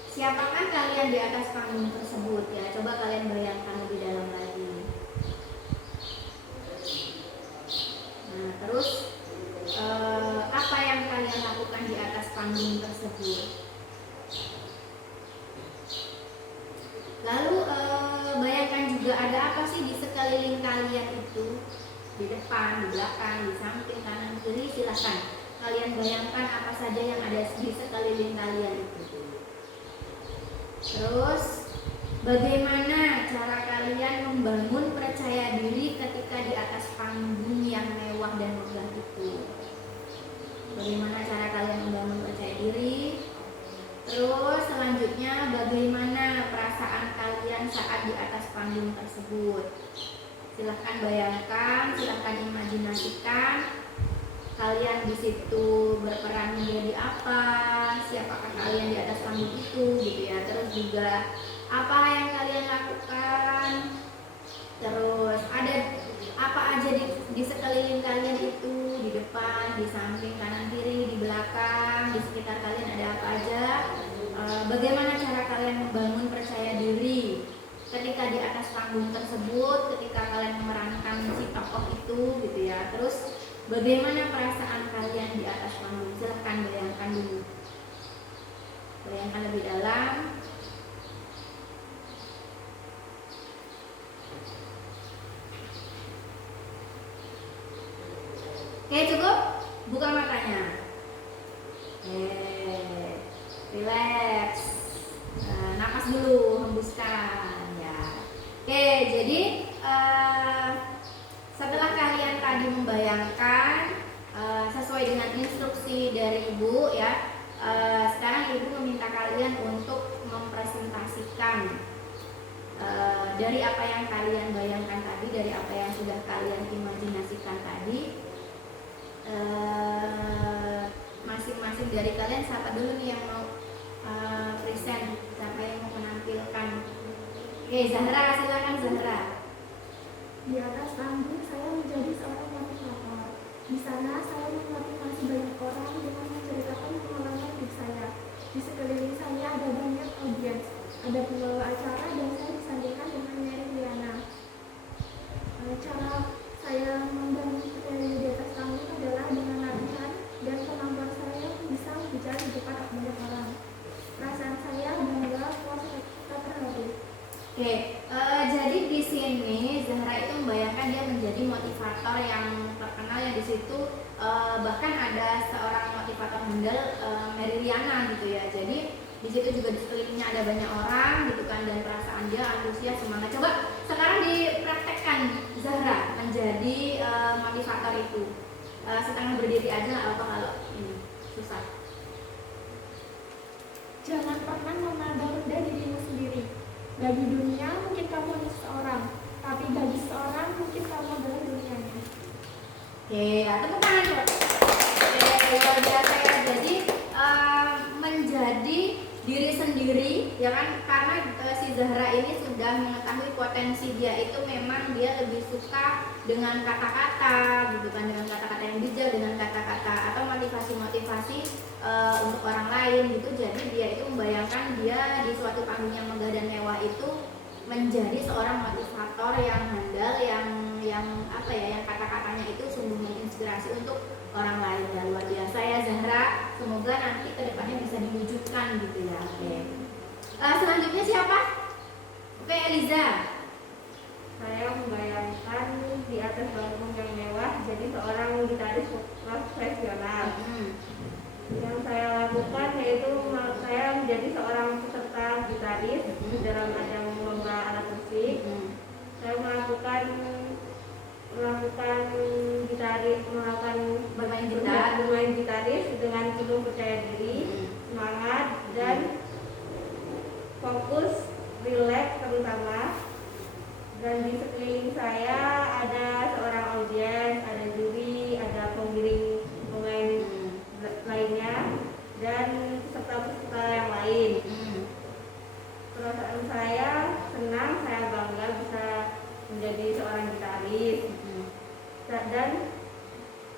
Siapakah kalian di atas panggung tersebut ya? Coba kalian bayangkan lebih dalam lagi. Nah, terus apa yang kalian lakukan di atas panggung tersebut? Lalu bayangkan juga ada apa sih di sekeliling kalian itu? Di depan, di belakang, di samping, kanan, kiri, silahkan kalian bayangkan apa saja yang ada di sekeliling kalian itu. Terus bagaimana cara kalian membangun percaya diri ketika di atas panggung yang mewah dan megah itu? Bagaimana cara kalian membangun percaya diri? Terus selanjutnya bagaimana perasaan kalian saat di atas panggung tersebut? Silahkan bayangkan, silahkan imajinasikan kalian di situ berperan menjadi apa, siapakah kalian di atas panggung itu gitu ya. Terus juga apa yang kalian lakukan, terus ada apa aja di sekeliling kalian itu, di depan, di samping, kanan, kiri, di belakang, di sekitar kalian ada apa aja. Bagaimana cara kalian membangun percaya diri ketika di atas panggung tersebut, ketika kalian memerankan si tokoh itu gitu ya. Terus bagaimana perasaan kalian di atas panggung? Silahkan bayangkan dulu. Bayangkan lebih dalam. Oke, cukup? Buka matanya. Relax. Napas dulu, hembuskan ya. Oke, jadi setelah kalian tadi membayangkan sesuai dengan instruksi dari ibu ya, sekarang ibu meminta kalian untuk mempresentasikan dari apa yang kalian bayangkan tadi, dari apa yang sudah kalian imajinasikan tadi, masing-masing dari kalian siapa dulu nih yang mau present, siapa yang mau menampilkan? Oke, Zahra, silakan Zahra. Di atas panggung saya menjadi seorang motivator. Di sana saya memotivasi banyak orang dengan menceritakan pengalaman hidup saya. Di sekeliling saya ada banyak audiens, ada pembawa acara, dan saya disandingkan dengan Mary Liana. Cara saya membangun percaya diri di atas panggung adalah dengan latihan dan kemampuan saya bisa bicara di depan banyak orang. Perasaan saya bangga, puas, serta terharu. Oke, jadi di sini Zahra itu membayangkan dia menjadi motivator yang terkenal, yang di situ bahkan ada seorang motivator handal, Mary Liana gitu ya. Jadi di situ juga di sekelilingnya ada banyak orang gitu kan, dan perasaan dia antusias, semangat. Coba sekarang dipraktekkan Zahra menjadi motivator itu. Setengah berdiri aja nggak apa kalau ini susah. Jangan pernah memandang rendah dirimu sendiri. Bagi dunia mungkin kamu hanya seorang, tapi bagi seorang mungkin kamu adalah dunianya. Oke, tepuk tangan coba. Oke, luar biasa ya. Jadi menjadi diri sendiri ya kan, karena si Zahra ini sudah mengetahui potensi dia itu, memang dia lebih suka dengan kata-kata gitu kan, dengan kata-kata yang bijak, dengan kata-kata atau motivasi-motivasi untuk orang lain gitu. Jadi dia itu membayangkan dia di suatu panggung yang megah dan mewah itu menjadi seorang motivator yang handal, yang apa ya, yang kata-katanya itu sungguh menginspirasi untuk orang lain. Ya luar biasa ya Zahra, semoga nanti kedepannya bisa diwujudkan gitu ya. Oke. Selanjutnya siapa? Oke, Eliza. Saya membayangkan di atas panggung yang mewah jadi seorang gitaris profesional. Yang saya lakukan yaitu saya menjadi seorang peserta gitaris dalam ajang lomba alat musik. Saya melakukan bermain gitaris dengan penuh percaya diri, semangat, dan fokus, rileks terutama. Dan di sekeliling saya ada seorang audiens, ada juri, ada penggiring pemain lainnya, dan peserta-peserta yang lain. Perasaan saya senang, saya bangga bisa menjadi seorang gitaris. Dan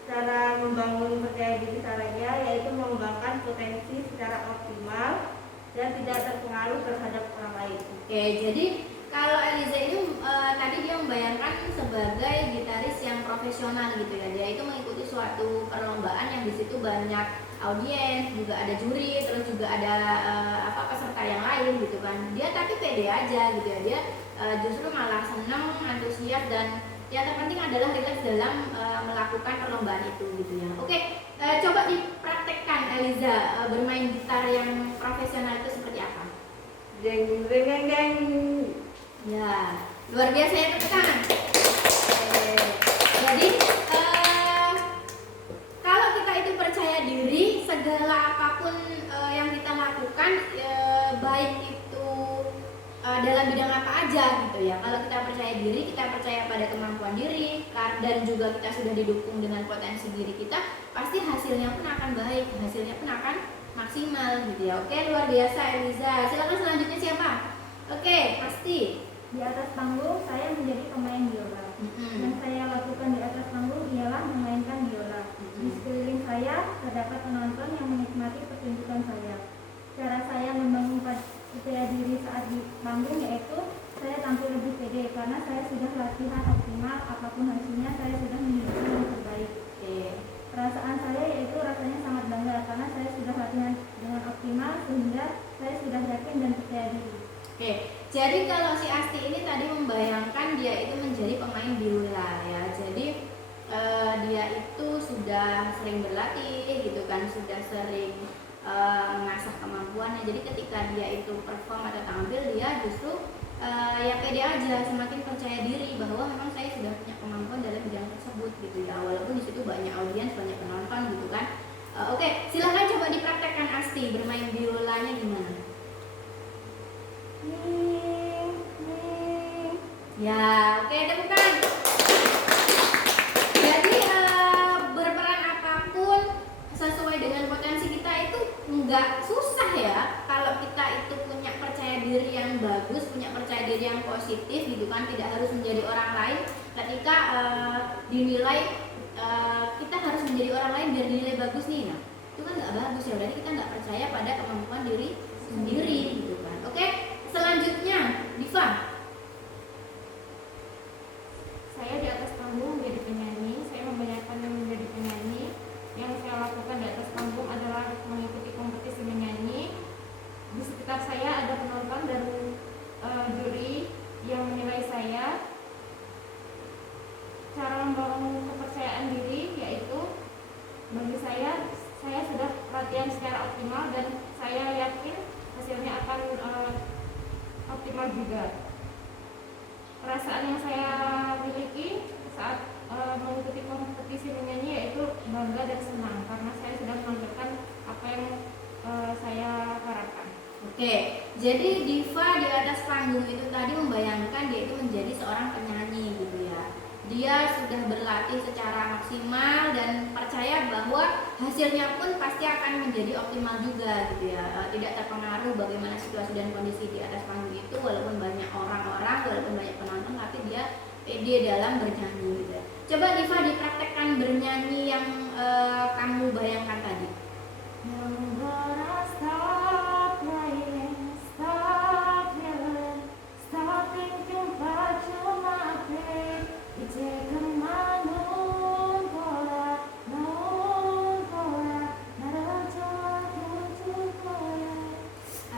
cara membangun percaya diri caranya yaitu mengembangkan potensi secara optimal dan tidak terpengaruh terhadap orang lain. Oke, jadi kalau Eliza itu tadi dia membayangkan sebagai gitaris yang profesional gitu ya. Dia itu mengikuti suatu perlombaan yang di situ banyak audiens, juga ada juri, terus juga ada peserta yang lain gitu kan. Dia tapi pede aja gitu ya. Dia justru malah senang, antusias, dan yang terpenting adalah rileks dalam melakukan perlombaan itu gitu ya. Oke, coba dipraktekkan Eliza, bermain gitar yang profesional itu seperti apa? Jeng jeng jeng jeng. Ya, luar biasa ya, tepuk tangan. Jadi kalau kita itu percaya diri, segala apapun yang kita lakukan, baik itu dalam bidang apa aja gitu ya. Kalau kita percaya diri, kita percaya pada kemampuan diri, dan juga kita sudah didukung dengan potensi diri kita, pasti hasilnya pun akan baik, hasilnya pun akan maksimal gitu ya. Oke, luar biasa Eliza. Silakan selanjutnya siapa? Oke, pasti. Di atas panggung saya menjadi pemain biola. Yang saya lakukan di atas panggung ialah memainkan biola. Di sekeliling saya terdapat penonton yang menikmati pertunjukan saya. Cara saya membangun percaya diri saat di panggung yaitu saya tampil lebih pede karena saya sudah latihan optimal, apapun hasilnya saya sudah menunjukkan yang terbaik. Perasaan saya yaitu rasanya sangat bangga karena saya sudah latihan dengan optimal sehingga saya sudah yakin dan percaya diri. Oke, jadi kalau si Asti ini tadi membayangkan dia itu menjadi pemain biola ya. Jadi dia itu sudah sering berlatih gitu kan, sudah sering mengasah kemampuannya. Jadi ketika dia itu perform atau tampil, dia justru ya pede aja, semakin percaya diri bahwa memang saya sudah punya kemampuan dalam bidang tersebut gitu ya. Walaupun di situ banyak audiens, banyak penonton gitu kan. Oke, silahkan coba dipraktekkan Asti bermain biolanya gimana? Ya, oke, temukan. Jadi berperan apapun sesuai dengan potensi kita itu nggak susah ya. Kalau kita itu punya percaya diri yang bagus, punya percaya diri yang positif gitu kan, tidak harus menjadi orang lain. Ketika dinilai kita harus menjadi orang lain biar dinilai bagus nih, nah itu kan nggak bagus ya. Berarti kita nggak percaya pada kemampuan diri sendiri gitu kan. Oke, selanjutnya Diva. Saya di atas panggung menjadi penyanyi. Saya membayangkan menjadi penyanyi. Yang saya lakukan di atas panggung adalah mengikuti kompetisi menyanyi. Di sekitar saya ada penonton dan juri yang menilai saya. Cara membangun kepercayaan diri yaitu bagi saya sudah latihan secara optimal dan saya yakin hasilnya akan optimal juga. Perasaan yang saya miliki saat mengikuti kompetisi menyanyi yaitu bangga dan senang karena saya sudah menampilkan apa yang saya harapkan. Oke, jadi Diva di atas panggung itu tadi membayangkan dia itu menjadi seorang penyanyi gitu ya. Dia sudah berlatih secara maksimal dan percaya bahwa hasilnya pun pasti akan menjadi optimal juga gitu ya. Tidak terpengaruh bagaimana situasi dan kondisi di atas panggung itu, walaupun banyak orang-orang, walaupun banyak penonton, tapi dia pede dalam bernyanyi gitu ya. Coba Diva dipraktekkan bernyanyi yang kamu bayangkan tadi. I'm gonna stop playing, stop yelling, stop thinking about you, my babe. 이제 그만 눈보라, 나를 좋아해줄 거야.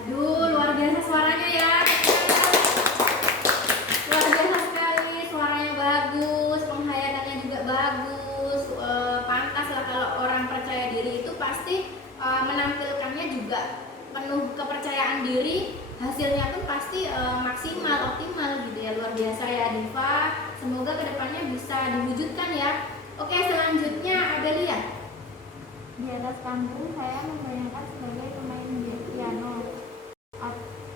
Aduh, luar biasa suaranya ya. Luar biasa sekali, suaranya bagus, penghayatannya juga bagus. Pantas lah kalau orang percaya diri itu pasti menampilkannya juga penuh kepercayaan diri, hasilnya pun pasti maksimal, optimal gitu ya. Luar biasa ya Diva, semoga kedepannya bisa diwujudkan ya. Oke, selanjutnya Adelia. Di atas panggung saya membayangkan sebagai pemain piano.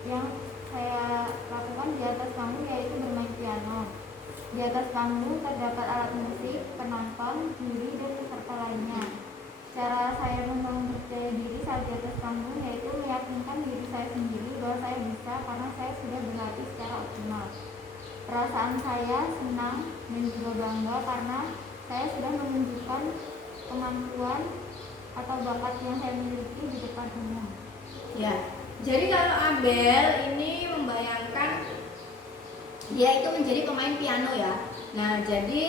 Yang saya lakukan di atas panggung yaitu bermain piano. Di atas panggung terdapat alat musik, penonton, juri, dan peserta lainnya. Cara saya membangun percaya diri saat di atas panggung yaitu meyakinkan diri saya sendiri bahwa saya bisa karena saya sudah berlatih secara optimal. Perasaan saya senang dan juga bangga karena saya sudah menunjukkan kemampuan atau bakat yang saya miliki di depan umum. Ya, jadi kalau Abel ini membayangkan dia itu menjadi pemain piano ya. Nah, jadi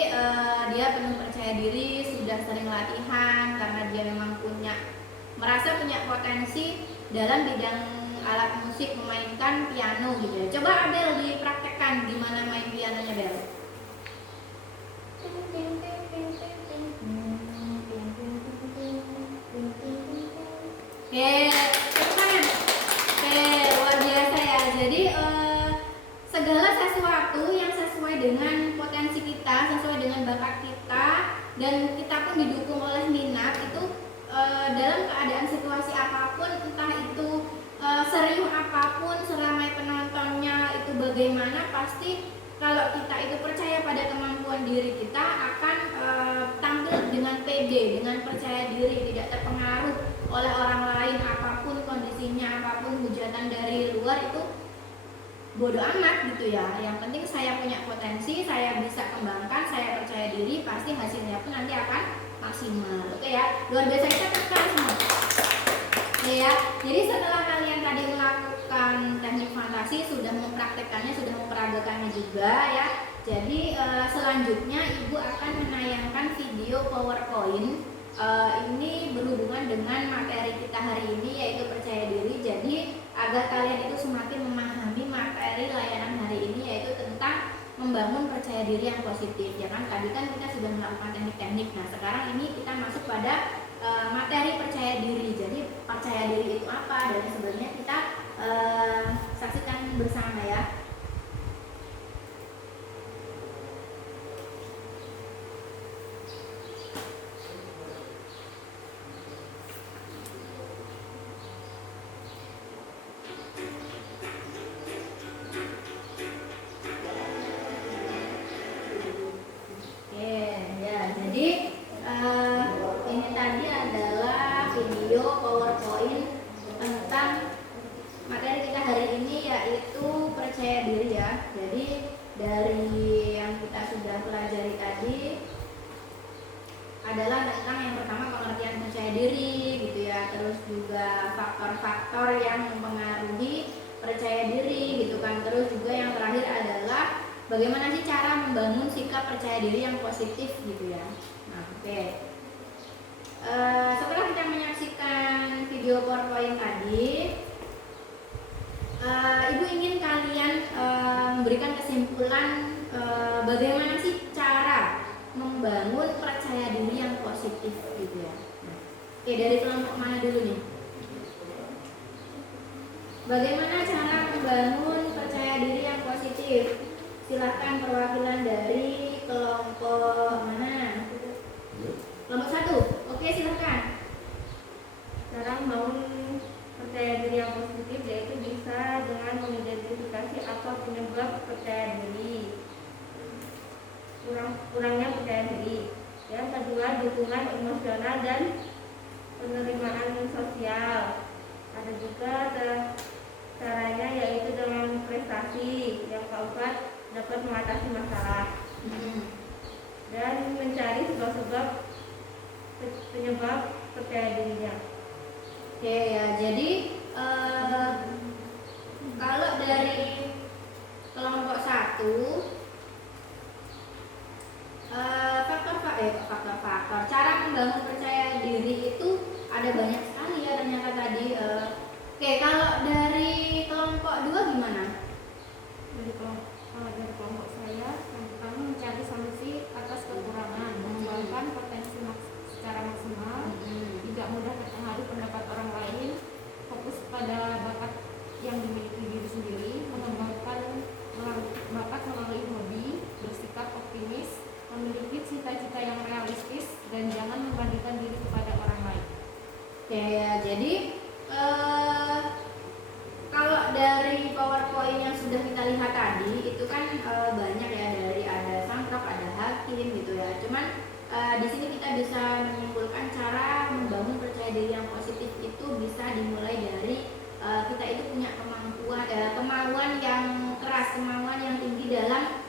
dia penuh percaya diri, sudah sering latihan karena dia memang merasa punya potensi dalam bidang alat musik, memainkan piano gitu ya. Coba Abel dipraktekkan gimana main pianonya Bel. Oke, teman. Oke, luar biasa ya. Jadi segala sesuatu yang sesuai dengan potensi kita, sesuai dengan bakat kita, dan kita pun didukung oleh minat itu dalam keadaan situasi apapun, entah itu serius apapun, seramai penontonnya itu bagaimana, pasti kalau kita itu percaya pada kemampuan diri kita akan tampil dengan pede, dengan percaya diri, tidak terpengaruh oleh orang lain, apapun kondisinya, apapun hujatan dari luar itu bodoh amat gitu ya. Yang penting saya punya potensi, saya bisa kembangkan, saya percaya diri, pasti hasilnya pun nanti akan maksimal. Oke ya, luar biasa, kita tekan semua. Oke ya, jadi setelah kalian tadi melakukan teknik fantasi, sudah mempraktekannya, sudah memperagakannya juga ya. Jadi selanjutnya Ibu akan menayangkan video PowerPoint. Ini berhubungan dengan materi kita hari ini yaitu percaya diri. Jadi agar kalian itu semakin memahami materi layanan hari ini yaitu tentang membangun percaya diri yang positif. Ya kan, tadi kan kita sudah melakukan teknik-teknik. Nah, sekarang ini kita masuk pada materi percaya diri. Jadi percaya diri itu apa dan sebenarnya kita saksikan bersama ya. PowerPoint tentang materi kita hari ini, yaitu percaya diri ya. Jadi dari yang kita sudah pelajari tadi adalah tentang yang pertama pengertian percaya diri gitu ya, terus juga faktor-faktor yang mempengaruhi percaya diri gitu kan, terus juga yang terakhir adalah bagaimana sih cara membangun sikap percaya diri yang positif gitu ya. Nah, oke. Setelah kita menyaksikan video PowerPoint tadi, Ibu ingin kalian memberikan kesimpulan bagaimana sih cara membangun percaya diri yang positif gitu ya. Oke, dari kelompok mana dulu nih? Bagaimana cara membangun percaya diri yang positif? Silahkan perwakilan dari kelompok mana? Kelompok 1. Oke, silahkan. Cara membangun percaya diri yang positif yaitu bisa dengan mengidentifikasi apa penyebab percaya diri, kurangnya percaya diri. Yang kedua, dukungan emosional dan penerimaan sosial. Ada juga caranya yaitu dengan prestasi. Yang keempat, dapat mengatasi masalah dan mencari sebab-sebab penyebab percaya dirinya. Oke ya, jadi kalau dari kelompok 1, faktor-faktor cara membangun percaya diri itu ada banyak sekali ya ternyata tadi. Oke, kalau dari kelompok 2 gimana? Kalau dari kelompok saya, yang pertama mencari solusi atas kekurangan, mengembangkan potensi secara maksimal, tidak mudah terpengaruh pendapat orang lain, fokus pada bakat yang dimiliki diri sendiri, mengembangkan bakat melalui hobi, bersikap optimis, memiliki cita-cita yang realistis, dan jangan membandingkan diri kepada orang lain. Oke ya, jadi kalau dari PowerPoint yang sudah kita lihat tadi itu kan banyak ya, dari ada Sangkrop, ada Hakim gitu ya. Cuman di sini kita bisa menyimpulkan cara membangun percaya diri yang positif itu bisa dimulai dari kita itu punya kemauan yang keras, kemauan yang tinggi dalam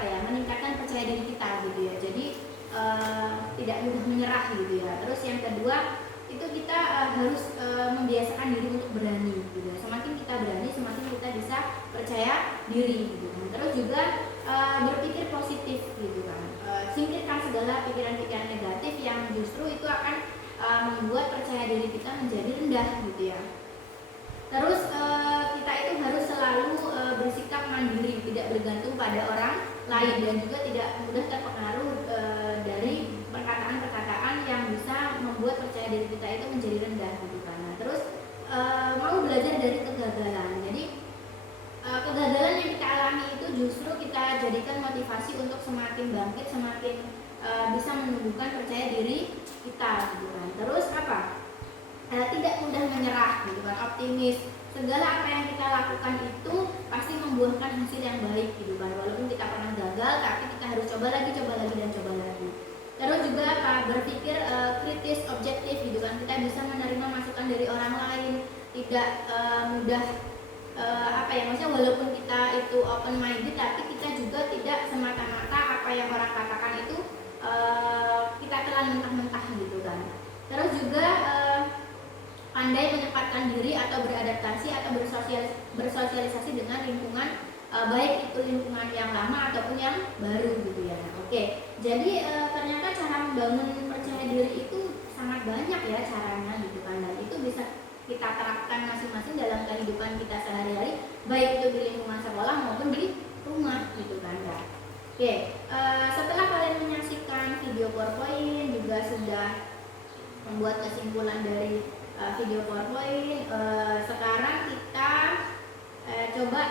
meningkatkan percaya diri kita gitu ya. Jadi tidak mudah menyerah gitu ya. Terus yang kedua itu kita harus membiasakan diri untuk berani gitu ya. Semakin kita berani, semakin kita bisa percaya diri gitu kan. Terus juga berpikir positif gitu kan. Singkirkan segala pikiran-pikiran negatif yang justru itu akan membuat percaya diri kita menjadi rendah gitu ya. Terus kita itu harus selalu bersikap mandiri, tidak bergantung pada orang lain, dan juga tidak mudah terpengaruh dari perkataan-perkataan yang bisa membuat percaya diri kita itu menjadi rendah gitu kan. Nah, terus mau belajar dari kegagalan. Jadi kegagalan yang kita alami itu justru kita jadikan motivasi untuk semakin bangkit, semakin bisa menumbuhkan percaya diri kita gitu kan. Terus tidak mudah menyerah gitu kan, optimis. Segala apa yang kita lakukan itu pasti membuahkan hasil yang baik gitu kan. Walaupun kita pernah gagal, tapi kita harus coba lagi dan coba lagi. Terus juga berpikir kritis, objektif gitu kan. Kita bisa menerima masukan dari orang lain, tidak mudah maksudnya walaupun kita itu open minded, tapi kita juga tidak semata-mata apa yang orang katakan itu kita telan mentah-mentah gitu kan. Terus juga pandai menempatkan diri atau beradaptasi atau bersosialisasi dengan lingkungan, baik itu lingkungan yang lama ataupun yang baru gitu ya. Nah, oke. Jadi ternyata cara membangun percaya diri itu sangat banyak ya caranya gitu kan, dan itu bisa kita terapkan masing-masing dalam kehidupan kita sehari-hari, baik itu di lingkungan sekolah maupun di rumah gitu kan ya. Oke, setelah kalian menyaksikan video PowerPoint, juga sudah membuat kesimpulan dari video PowerPoint, sekarang kita coba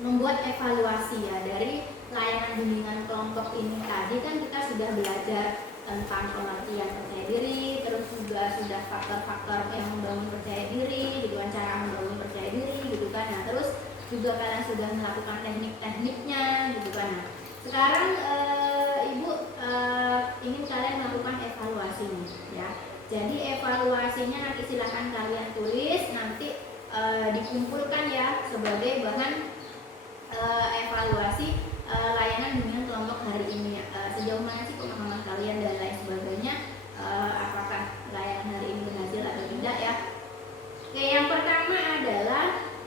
membuat evaluasi ya dari layanan bimbingan kelompok ini. Tadi kan kita sudah belajar tentang pengertian percaya diri, terus juga sudah faktor-faktor yang membangun percaya diri gitu kan, cara membangun percaya diri gitu kan. Nah, terus juga kalian sudah melakukan teknik-tekniknya gitu kan. Nah, sekarang Ibu ingin kalian melakukan evaluasi nih, ya. Jadi evaluasinya nanti silahkan kalian tulis, nanti dikumpulkan ya sebagai bahan evaluasi layanan bimbingan kelompok hari ini. Sejauh mana sih pemahaman kalian dan lain sebagainya, apakah layanan hari ini berhasil atau tidak ya. Oke, yang pertama adalah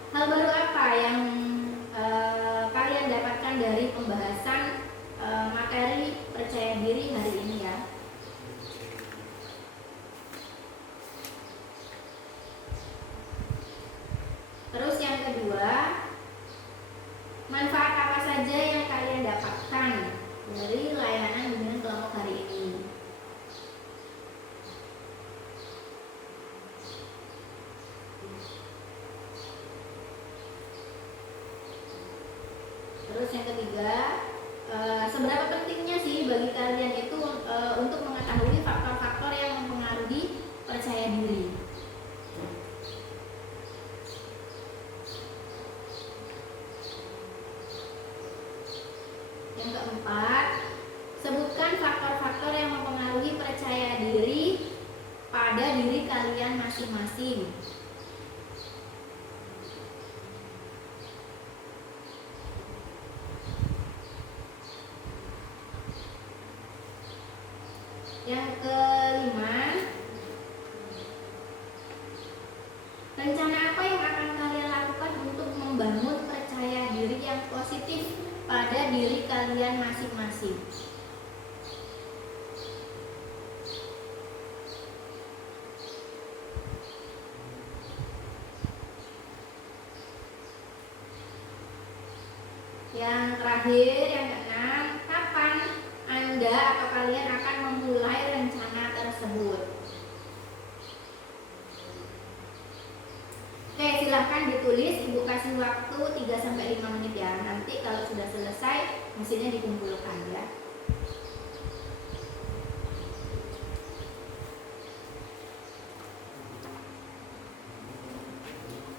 hal baru apa yang kalian dapatkan dari pembahasan materi percaya diri hari ini ya. Terus yang kedua, manfaat apa saja yang kalian dapatkan dari layanan bimbingan kelompok hari ini. Terus yang ketiga, seberapa pentingnya sih bagi kalian itu untuk mengetahui faktor-faktor yang mempengaruhi percaya diri. Yang keempat, sebutkan faktor-faktor yang mempengaruhi percaya diri pada diri kalian masing-masing. Yang kelima, rencana apa yang akan kalian lakukan untuk membangun percaya diri yang positif pada diri kalian masing-masing. Yang terakhir, yang keenam, kapan Anda atau kalian akan memulai rencana tersebut. Oke, silahkan ditulis. Ibu kasih waktu 3-5 menit ya. Nanti kalau sudah selesai, hasilnya dikumpulkan ya.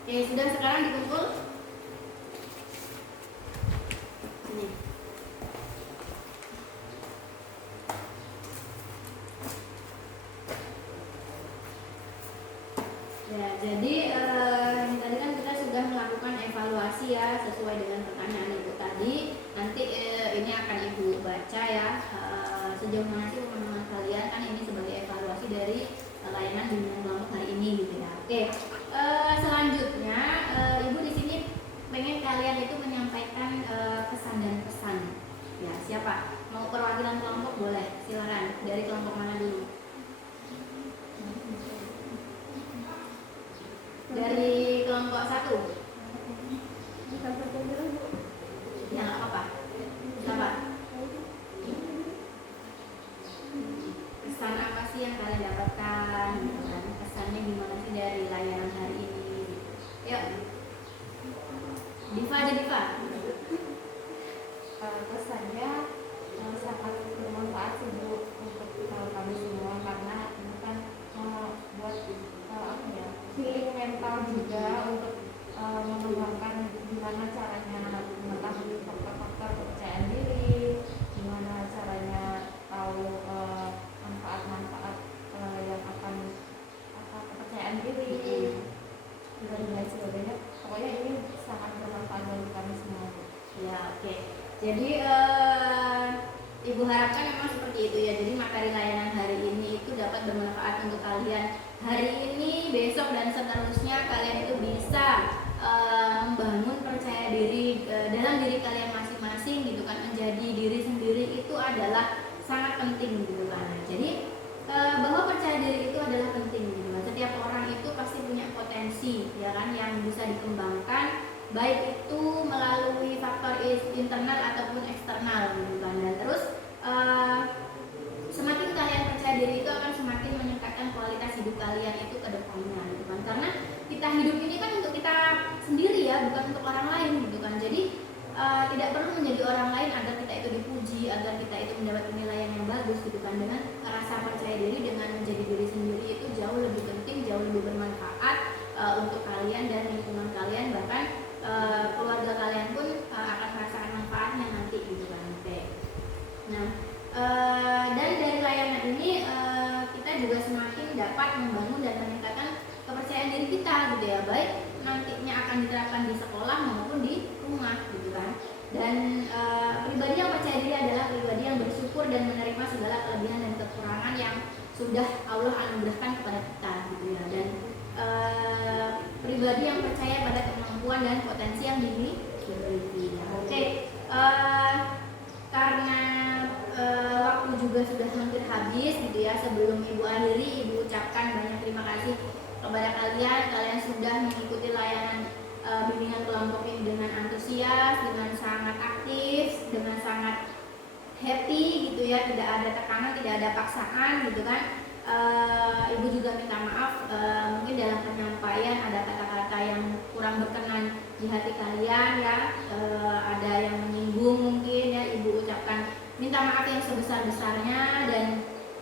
Oke, sudah sekarang dikumpul. Ini. Ya, jadi tadi kan kita sudah melakukan evaluasi ya sesuai dengan pertanyaan ibu tadi. Nanti ini akan ibu baca ya sejauh mana sih pemahaman kalian, kan ini sebagai evaluasi dari layanan bimbingan kelompok hari ini gitu ya. Oke, selanjutnya ibu di sini pengen kalian itu menyampaikan pesan dan pesan. Ya, siapa? Mau perwakilan kelompok boleh, silakan. Dari kelompok mana dulu? Dari kelompok 1. Ya, nggak apa-apa. Siapa? Pesan apa sih yang kalian dapatkan? Gitu kan? Pesannya gimana sih dari layanan hari ini? Yuk, Diva aja Diva. Pesannya sangat bermanfaat sih Bu untuk kami semua, karena ini kan buat healing mental juga, untuk mengembangkan gimana caranya mengetahui faktor-faktor kepercayaan diri, gimana caranya tahu manfaat-manfaat yang akan kepercayaan diri dan lain sebagainya. Pokoknya ini sangat bermanfaat bagi kami semua. Ya, oke. Jadi ibu harapkan memang seperti itu ya. Jadi materi layanan hari ini itu dapat bermanfaat untuk kalian hari ini, besok dan seterusnya. Kalian itu bisa membangun percaya diri dalam diri kalian masing-masing gitu kan. Menjadi diri sendiri itu adalah sangat penting gitu kan. Jadi bahwa percaya diri itu adalah penting gitu kan. Setiap orang itu pasti punya potensi ya kan yang bisa dikembangkan, baik itu melalui faktor internal ataupun eksternal gitu kan. Dan terus semakin kalian percaya diri itu akan semakin meningkatkan kualitas hidup kalian itu ke depannya gitu kan. Karena kita hidup ini kan untuk kita sendiri ya, bukan untuk orang lain gitu kan. Jadi tidak perlu menjadi orang lain agar kita itu dipuji, agar kita itu mendapat penilaian yang bagus gitu kan. Dengan rasa percaya diri, dengan menjadi diri sendiri itu jauh lebih penting, jauh lebih bermanfaat untuk kalian dan lingkungan kalian, bahkan keluarga kalian pun akan merasakan manfaatnya nanti gitu kan. Oke. Nah, dapat membangun dan meningkatkan kepercayaan diri kita gitu ya, baik nantinya akan diterapkan di sekolah maupun di rumah gitu kan. Dan pribadi yang percaya diri adalah pribadi yang bersyukur dan menerima segala kelebihan dan kekurangan yang sudah Allah anugerahkan kepada kita gitu ya. Dan pribadi yang percaya pada kemampuan dan potensi yang dimiliki. Oke, karena waktu juga sudah hampir habis gitu ya, sebelum Ibu akhiri, Ibu ucapkan banyak terima kasih kepada kalian sudah mengikuti layanan bimbingan kelompok ini dengan antusias, dengan sangat aktif, dengan sangat happy gitu ya, tidak ada tekanan, tidak ada paksaan gitu kan. Ibu juga minta maaf mungkin dalam penyampaian ada kata-kata yang kurang berkenan di hati kalian ya, ada yang menyinggung mungkin ya, Ibu ucapkan minta maaf yang sebesar-besarnya. Dan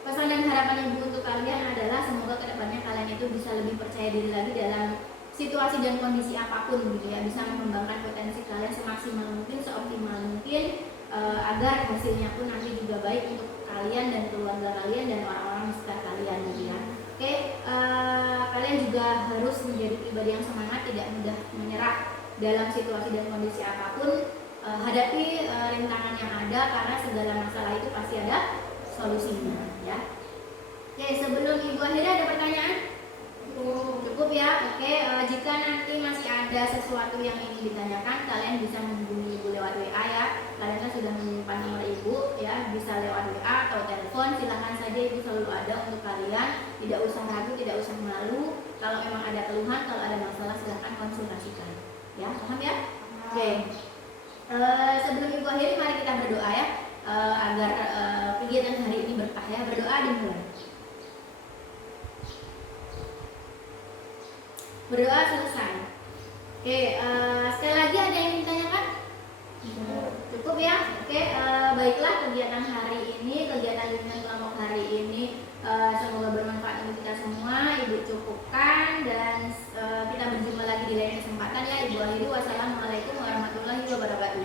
pesan dan harapan Ibu untuk kalian adalah semoga kedepannya kalian itu bisa lebih percaya diri lagi dalam situasi dan kondisi apapun gitu ya, bisa mengembangkan potensi kalian semaksimal mungkin, seoptimal mungkin, agar hasilnya pun nanti juga baik untuk kalian dan keluarga kalian dan orang-orang di sekitar kalian gitu ya. Oke, kalian juga harus menjadi pribadi yang semangat, tidak mudah menyerah dalam situasi dan kondisi apapun. Hadapi rintangan yang ada, karena segala masalah itu pasti ada solusinya ya. Oke, sebelum Ibu akhirnya ada pertanyaan? Cukup ya. Oke, jika nanti masih ada sesuatu yang ingin ditanyakan, kalian bisa menghubungi Ibu lewat WA ya. Kalian kan sudah menyimpan nomor Ibu ya, bisa lewat WA atau telepon, silahkan saja, Ibu selalu ada untuk kalian. Tidak usah ragu, tidak usah malu. Kalau memang ada keluhan, kalau ada masalah, silahkan konsultasikan ya. Paham ya? Oke. Sebelum Ibu akhiri, mari kita berdoa ya, agar kegiatan hari ini berkah ya. Berdoa dimulai. Berdoa selesai. Oke, sekali lagi ada yang ditanyakan? Cukup ya. Oke, baiklah, kegiatan hari ini, kegiatan bimbingan kelompok hari ini semoga bermanfaat untuk kita semua. Ibu cukupkan dan kita berjumpa lagi di lain kesempatan ya. Ibu akhiri, wassalamualaikum warahmatullahi wabarakatuh.